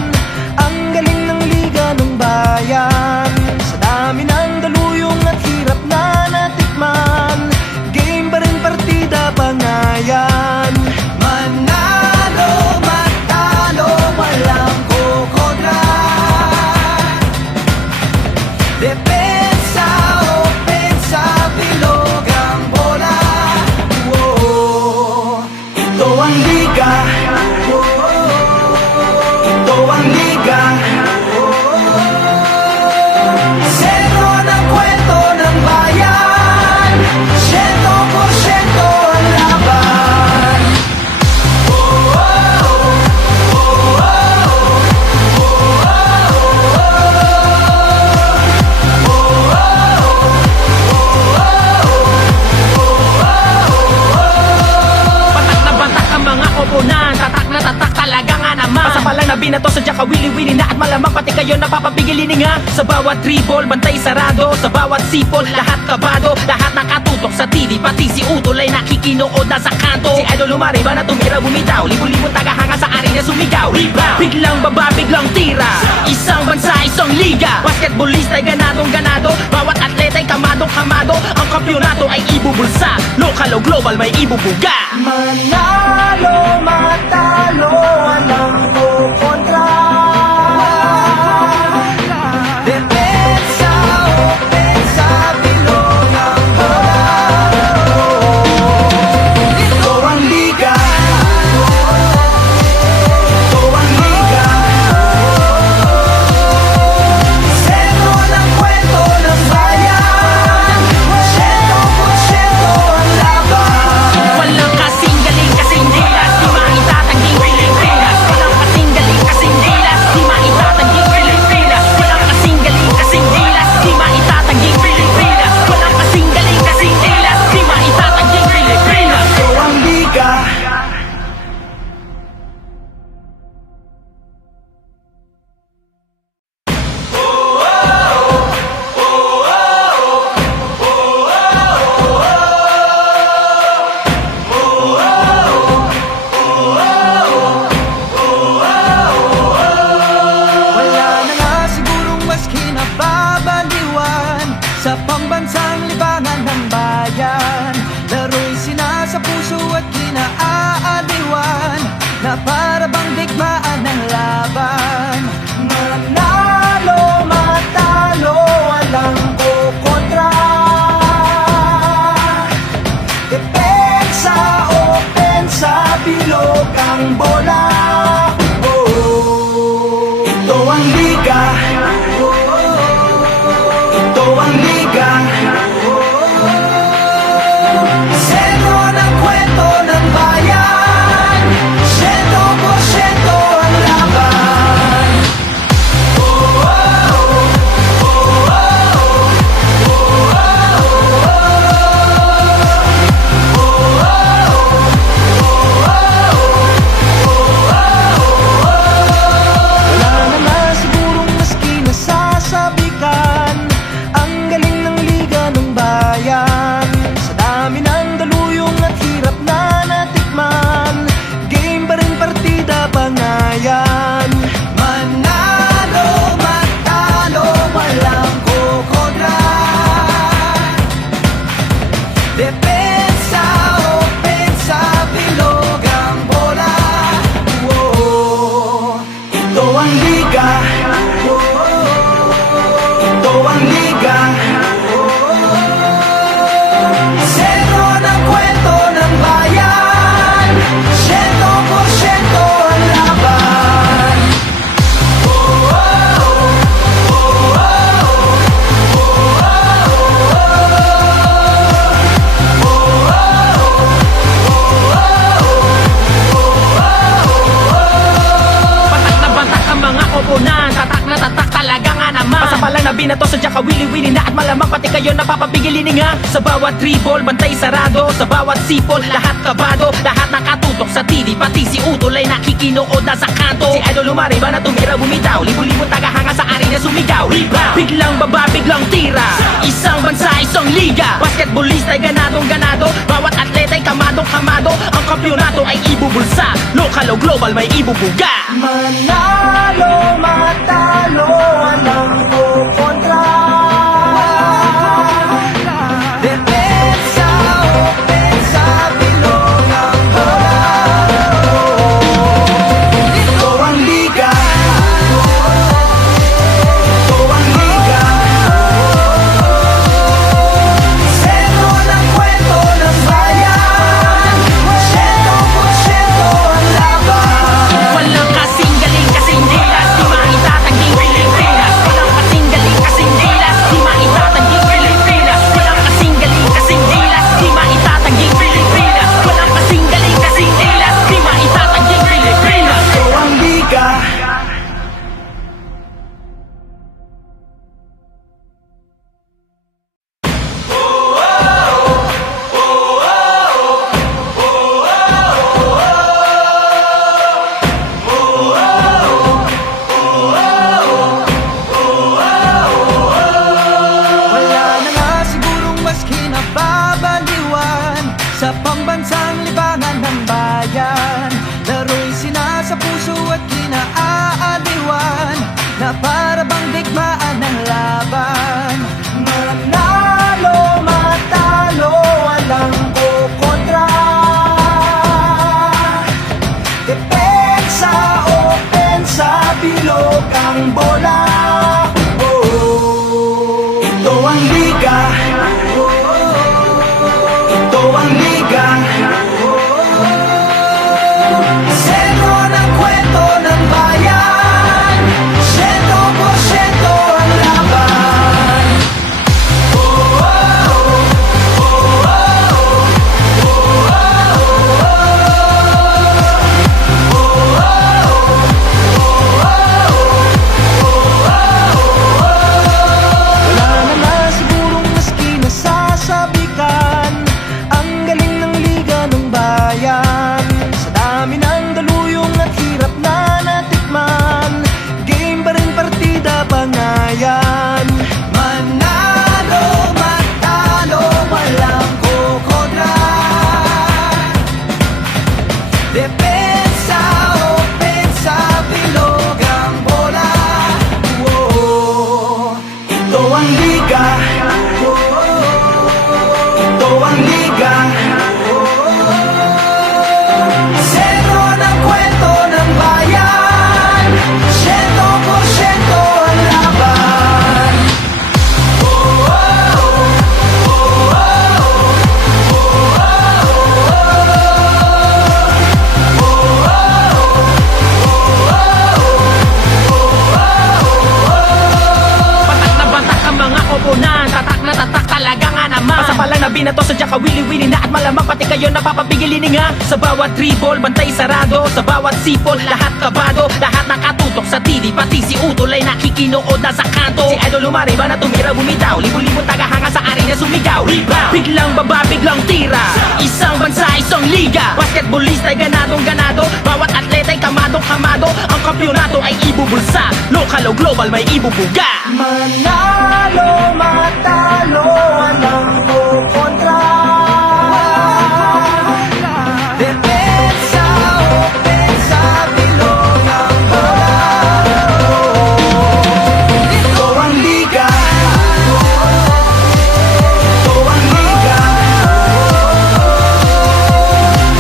ang galing ng liga ng bayan. Sa dami ng daluyong at hirap na natikman, game pa rin partida bangayan. Manalo, matalo, walang kukontra. Depensa, opensa, bilog ang bola. Ito ang liga, ito ang liga. Sentro ng kwento ng bayan, 100% ang laban. Batak na batak ang mga koponan, tatak na tatak talaga nga naman. Basta palang nabinato sa Jaka wili-wili na at malamang pati kayo napapapigil hininga. Sa bawat dribble, bantay sarado. Sa bawat sipol, lahat kabado. Lahat nakatutok sa TV, pati si Utol ay nakikinood na sa kanto. Si Idol lumariba na tumira bumitaw, libo-libo tagahanga sa arena sumigaw. Rebound, biglang baba, biglang tira. Isang bansa, isang liga. Basketballista ay ganadong ganado. Bawat atleta ay kamadong kamado. Ang kampyonato ay ibubulsa. Local o global may ibubuga. Manalo, matalo, walang kukontra. Depensa, opensa, bilog ang bola. Ito ang liga, ito ang liga. Sentro ng kwento ng bayan, 100% ang bola. Ito ang liga. Ito ang liga. Sentro ng kwento ng bayan. 100% ang laban. Wala na nga sigurong maski nasasabikan ang galing ng liga ng bayan. Sa dami ng daluyong at hirap na natikman, game pa rin partida pangayan. Manalo, matalo, walang kukontra. Depensa, opensa, bilog ang bola. Ito ang liga. Ito ang liga. Sentro ng kwento ng bayan. 100% ang laban. Batak na batak ang mga koponan, tatak na tatak talaga nga naman. Pasapalang na binato sa Jaka wili-wili na at malamang pati kayo napapapigil hininga. Sa bawat dribble, bantay sarado. Sa bawat sipol, lahat kabado. Lahat nakatutok sa TV, pati si Utol ay nakikinood na sa kanto. Si Idol lumariba na tumira bumitaw, libo-libo tagahanga sa arena sumigaw. Rebound, biglang baba, biglang tira. Isang bansa, isang liga. Basketballista ay ganadong ganado. Bawat atleta ay kamadong kamado. Ang kampyonato ay ibubulsa. Lokal o global may ibubuga. Manalo, matalo, walang kukontra. Depensa, opensa, bilog ang bola. Ito ang liga. Ito ang liga. Sentro ng kwento ng bayan. 100% ang laban. Walang kasing galing, kasing dilas, di maitatanging Pilipinas. Walang kasing galing, kasing dilas, di maitatanging Pilipinas. Walang kasing galing, kasing dilas, di maitatanging Pilipinas. Walang kasing galing, kasing dilas, di maitatanging Pilipinas. Ito ang liga. Wala na nga sigurong mas kinababaliwan sa pambansang libangan ng bayan. Laro'y sinasa puso at kinaaaliwan na para bang digmaan ng laban. Manalo, matalo, walang kukontra. Depensa, opensa, bilog ang bola. Ito ang liga. Ito ang liga. Sentro ng kwento ng bayan. 100% ang laban. malamang pati kayo napapapigil hininga. Sa bawat dribble, bantay sarado. Sa bawat sipol, lahat kabado. Lahat nakatutok sa TV, pati si Utol ay nakikinood na sa kanto. Si Idol lumariba na tumira bumitaw, libo-libo tagahanga sa arena sumigaw. Rebound, biglang baba, biglang tira. Isang bansa, isang liga. Basketballista ay ganadong ganado. Bawat atleta ay kamadong kamado. Ang kampyonato ay ibubulsa. Local o global may ibubuga. Manalo, matalo, walang kukontra. Depensa, opensa, bilog ang bola. Ito ang liga. Ito ang liga.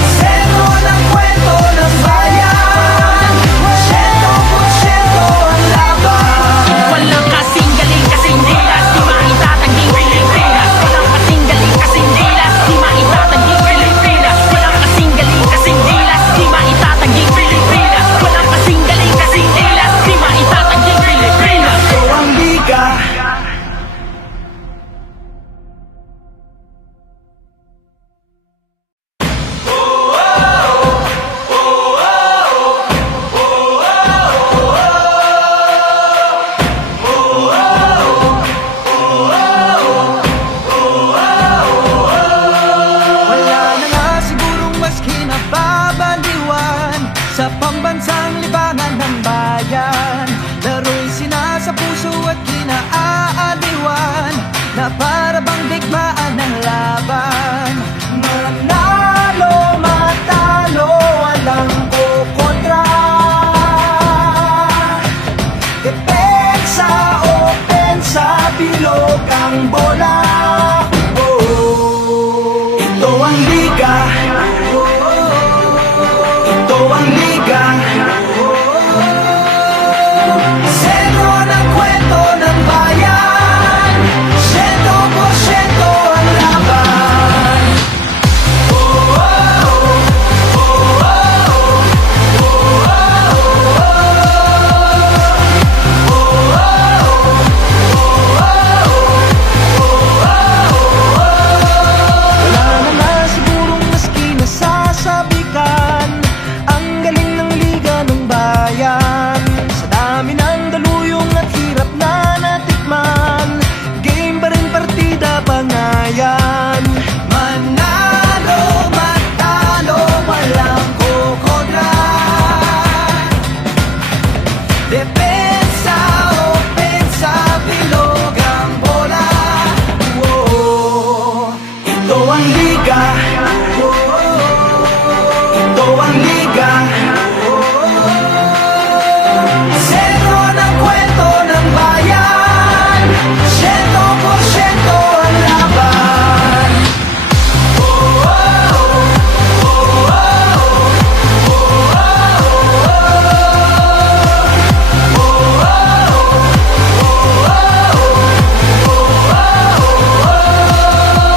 Sentro ng kwento ng bayan. 100% ang laban. Walang kasing galing, kasing dilas, di maitatanging Pilipinas. Walang kasing galing, kasing dilas, di maitatanging Pilipinas. Walang kasing galing, kasing dilas, di maitatanging Pilipinas. Walang kasing galing, kasing dilas, di maitatanging Pilipinas. Ito ang liga. Wala na nga sigurong mas kinababaliwan sa pambansang libangan ng bayan. Laro'y sinasa puso at kinaaaliwan na para bang digmaan ng laban. Manalo, matalo, walang kukontra. Depensa, opensa, bilog ang bola. Oh, ito ang liga. Ito ang liga. Sentro ng kwento ng bayan. 100% ang laban. Wala na nga sigurong maski nasasabikan ang galing ng liga ng bayan. Sa dami ng daluyong at hirap na natikman, game pa rin partida pangayan. Manalo, matalo, walang kukontra. Depensa, opensa, bilog ang bola. Oh, ito ang liga. Ito ang liga. Sentro ng kwento ng bayan. 100% ang laban.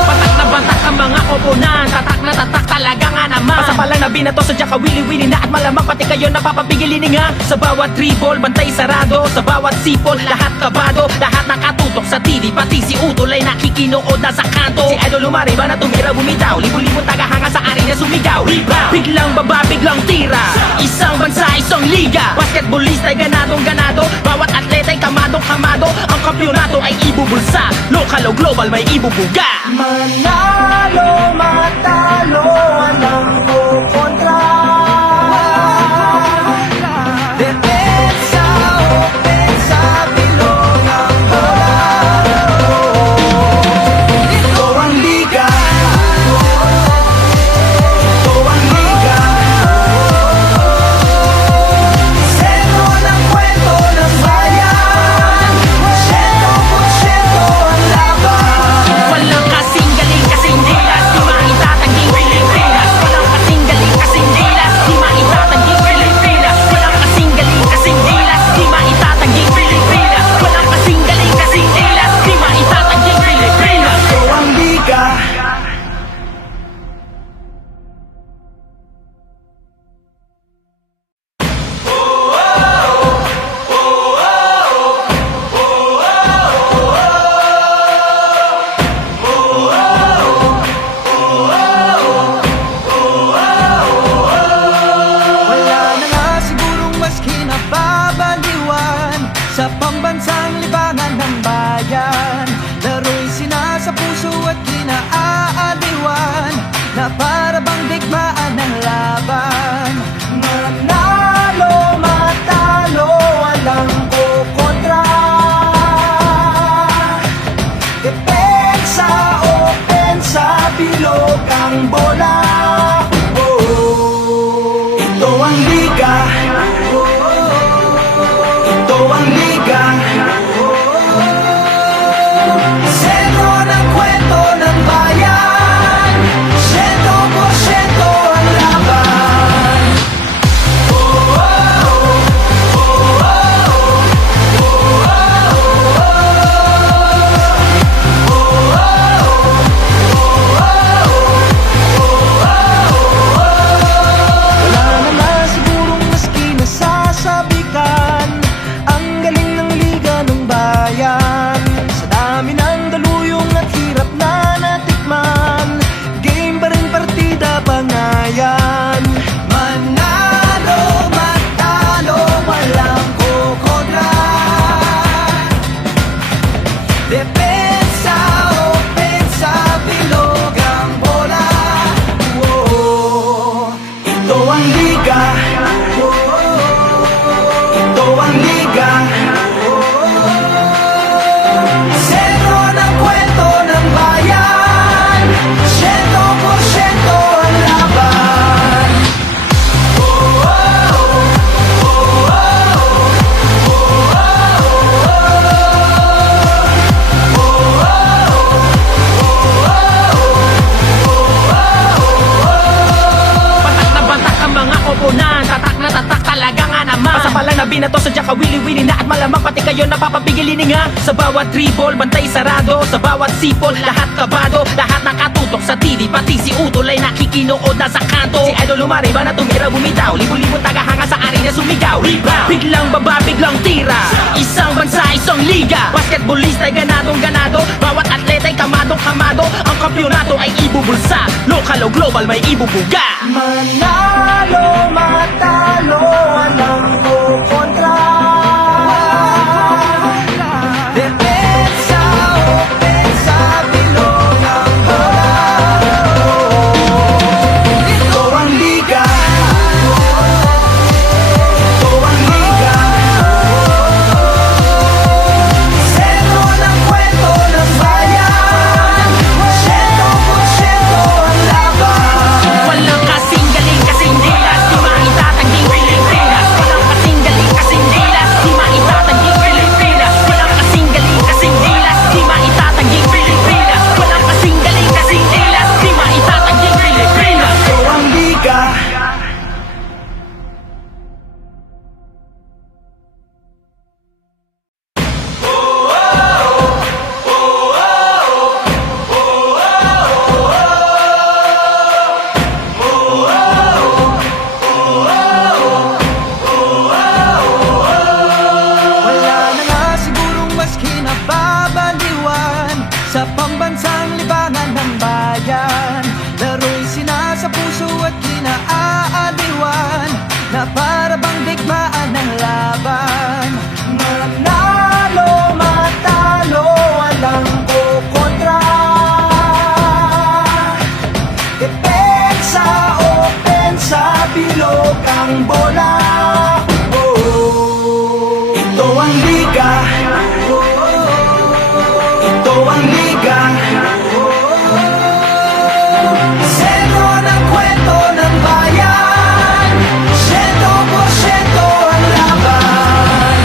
Patak na batak ang mga koponan. Tatak na tatak talaga nga naman. Pasapalang na binato sa dyan kawili-wili na. At malamang pati kayo napapapigil hininga. Sa bawat dribble, bantay sarado. Sa bawat sipol, lahat kabado. Lahat nakatutok sa TV, pati si Utol ay nakikinood na sa kanto. Si Idol lumariba na tumira bumitaw, libo-libo tagahanga sa arena sumigaw. Rebound, biglang baba, biglang tira. Isang bansa, isang liga. Basketballista ay ganadong ganado. Bawat atleta ay kamadong kamado. Ang kampyonato ay ibubulsa. Local o global may ibubuga. Manalo, matalo, walang kukontra. Depensa, opensa, bilog ang bola. Ito ang liga. Ito ang liga. Sentro ng kwento ng bayan. 100% ang laban. Walang kasing galing, kasing dilas, di maitatanggi para bang digmaan ng laban. Manalo, matalo, walang kukontra. Depensa, opensa, bilog ang bola. Oh, ito ang liga. Ito ang liga. Sentro ng kwento ng bayan. 100% ang laban. Wala na nga sigurong maski nasasabikan. Ang galing ng liga ng bayan. Sa dami ng daluyong at hirap na natikman, game pa rin partida bangayan. Manalo, matalo, walang kukontra. Depensa, opensa, bilog ang bola. Oh, ito ang liga. Ito ang liga. Sentro ng kwento ng bayan. 100% ang laban. Batak na batak ang mga koponan. Tatak na tatak talaga nga naman. Pasapalang na binato sa Jaka wili-wili na at malamang pati kayo napapapigil hininga. Sa bawat dribble, bantay sarado. Sa bawat sipol, lahat kabado. Lahat nakatutok sa TV, pati si Utol ay nakikinood na sa kanto. Si Idol lumariba na tumira bumitaw. Libo-libo tagahanga sa arena sumigaw. Rebound, biglang baba, biglang tira. Isang bansa, isang liga. Basketballista ay ganadong ganado. Bawat atleta ay kamadong kamado. Ang kampyonato ay ibubulsa. Local o global may ibubuga. Manalo, matalo, walang kukontra. Depensa, opensa, bilog ang bola. Ito ang liga. Ito ang liga. Sentro ng kwento ng bayan. 100% ang laban. Walang kasing galing, kasing dilas, di maitatanging Pilipinas. Walang kasing galing, kasing dilas, di maitatanging Pilipinas. Walang kasing galing, kasing dilas, di maitatanging Pilipinas. Walang kasing galing, kasing dilas, di maitatanging Pilipinas. Ito ang liga. Wala na nga sigurong mas kinababaliwan sa pambansang libangan ng bayan. Laro'y sinasa puso at kinaaaliwan na para bang digmaan ng laban. Manalo, matalo, walang kukontra. Depensa, opensa, bilog ang bola. Oh, ito ang liga. Ito ang liga. Sentro ng kwento ng bayan. 100% ang laban.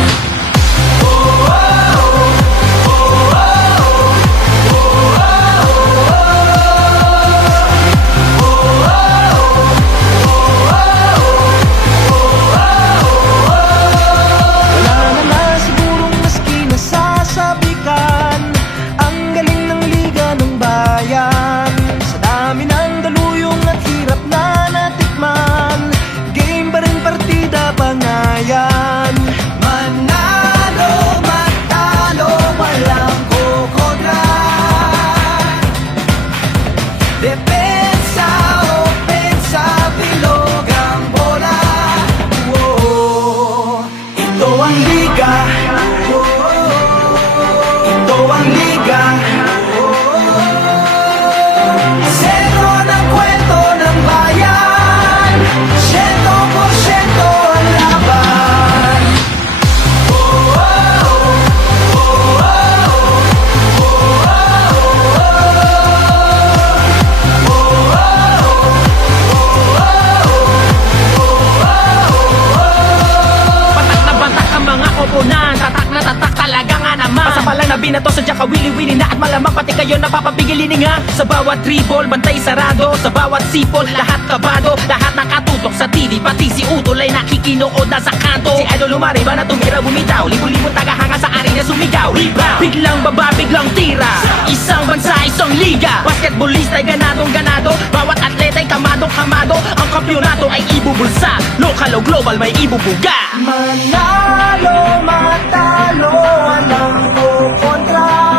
kayo napapapigil hininga. Sa bawat dribble, bantay sarado. Sa bawat sipol, lahat kabado. Lahat nakatutok sa TV, pati si Utol ay nakikinood na sa kanto. Si Idol lumariba na tumira bumitaw. Libo-libo tagahanga sa arena sumigaw. Rebound, biglang baba, biglang tira. Isang bansa, isang liga. Basketballista ay ganadong ganado. Bawat atleta ay kamadong kamado. Ang kampyonato ay ibubulsa. Local o global may ibubuga. Manalo, matalo, walang kukontra.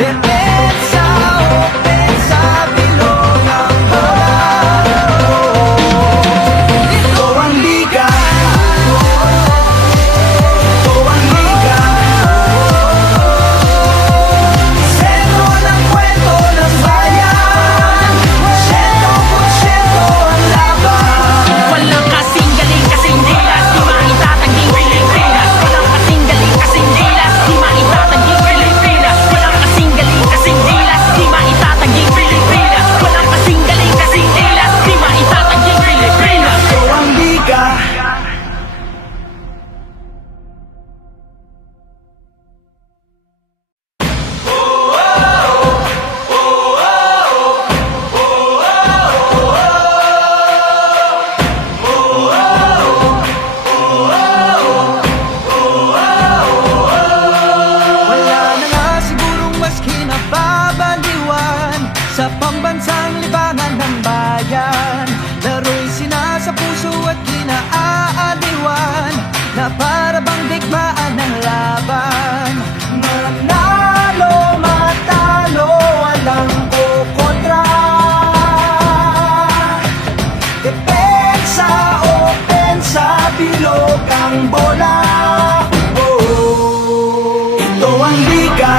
Depensa, opensa, bilog ang bola. Ito ang liga. Ito ang liga. Sentro ng kwento ng bayan. 100% ang laban. Walang kasing galing, kasing dilas. Di maitatanging Pilipinas. Walang kasing galing, kasing dilas. Di maitatanging Pilipinas. Walang kasing galing, kasing dilas. Di maitatanging Pilipinas. Walang kasing galing, kasing dilas. Di maitatanging Pilipinas. Ito ang liga. Wala na nga sigurong mas kinababaliwan sa pambansang libangan ng bayan. Laro'y sinasa puso at kinaaaliwan na para bang digmaan ng laban. Manalo, matalo, walang kukontra. Depensa, opensa, bilog ang bola. Oh, ito ang liga.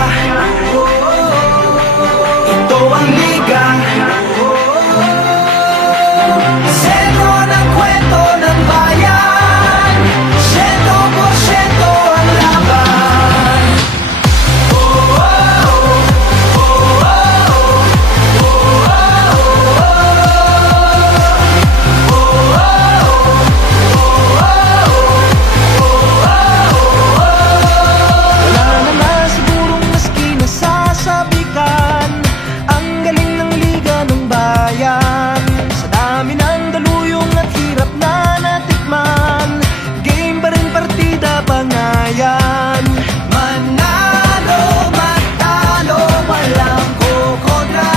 Ito ang liga. Sentro ng kwento ng bayan. 100% ang laban. Wala na nga sigurong maski nasasabikan ang galing ng liga ng bayan. Sa dami ng daluyong at hirap na natikman, game pa rin partida pangayan. Manalo, matalo, walang kukontra.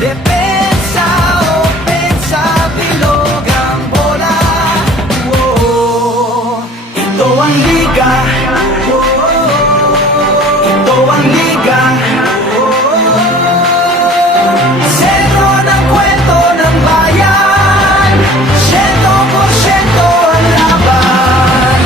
Depensa, opensa, bilog ang bola. Oh, ito ang liga. Ito ang liga. Sentro ng kwento ng bayan. 100% ang laban.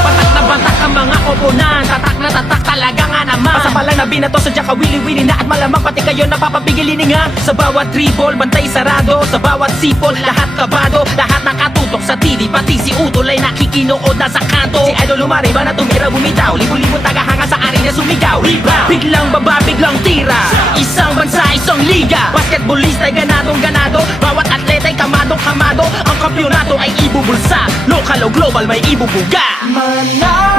Patak na batak ang mga koponan. Tatak na tatak talaga nga naman. Pasapalang na binato sa dyan kawili-wili na. At malamang pati kayo napapapigil hininga. Sa bawat dribble, bantay sarado. Sa bawat sipol, lahat kabado. Lahat nakatutok sa TV, pati si Utol ay nakikinood na sa kanto. Si Idol lumariba na tumira bumitaw. Libo-libo tagahanga sa arena sumigaw. Rebound, biglang baba, biglang tira. Isang bansa, isang liga. Basketballista ay ganadong ganado. Bawat atleta ay kamadong kamado. Ang kampyonato ay ibubulsa. Local o global may ibubuga. Manalo,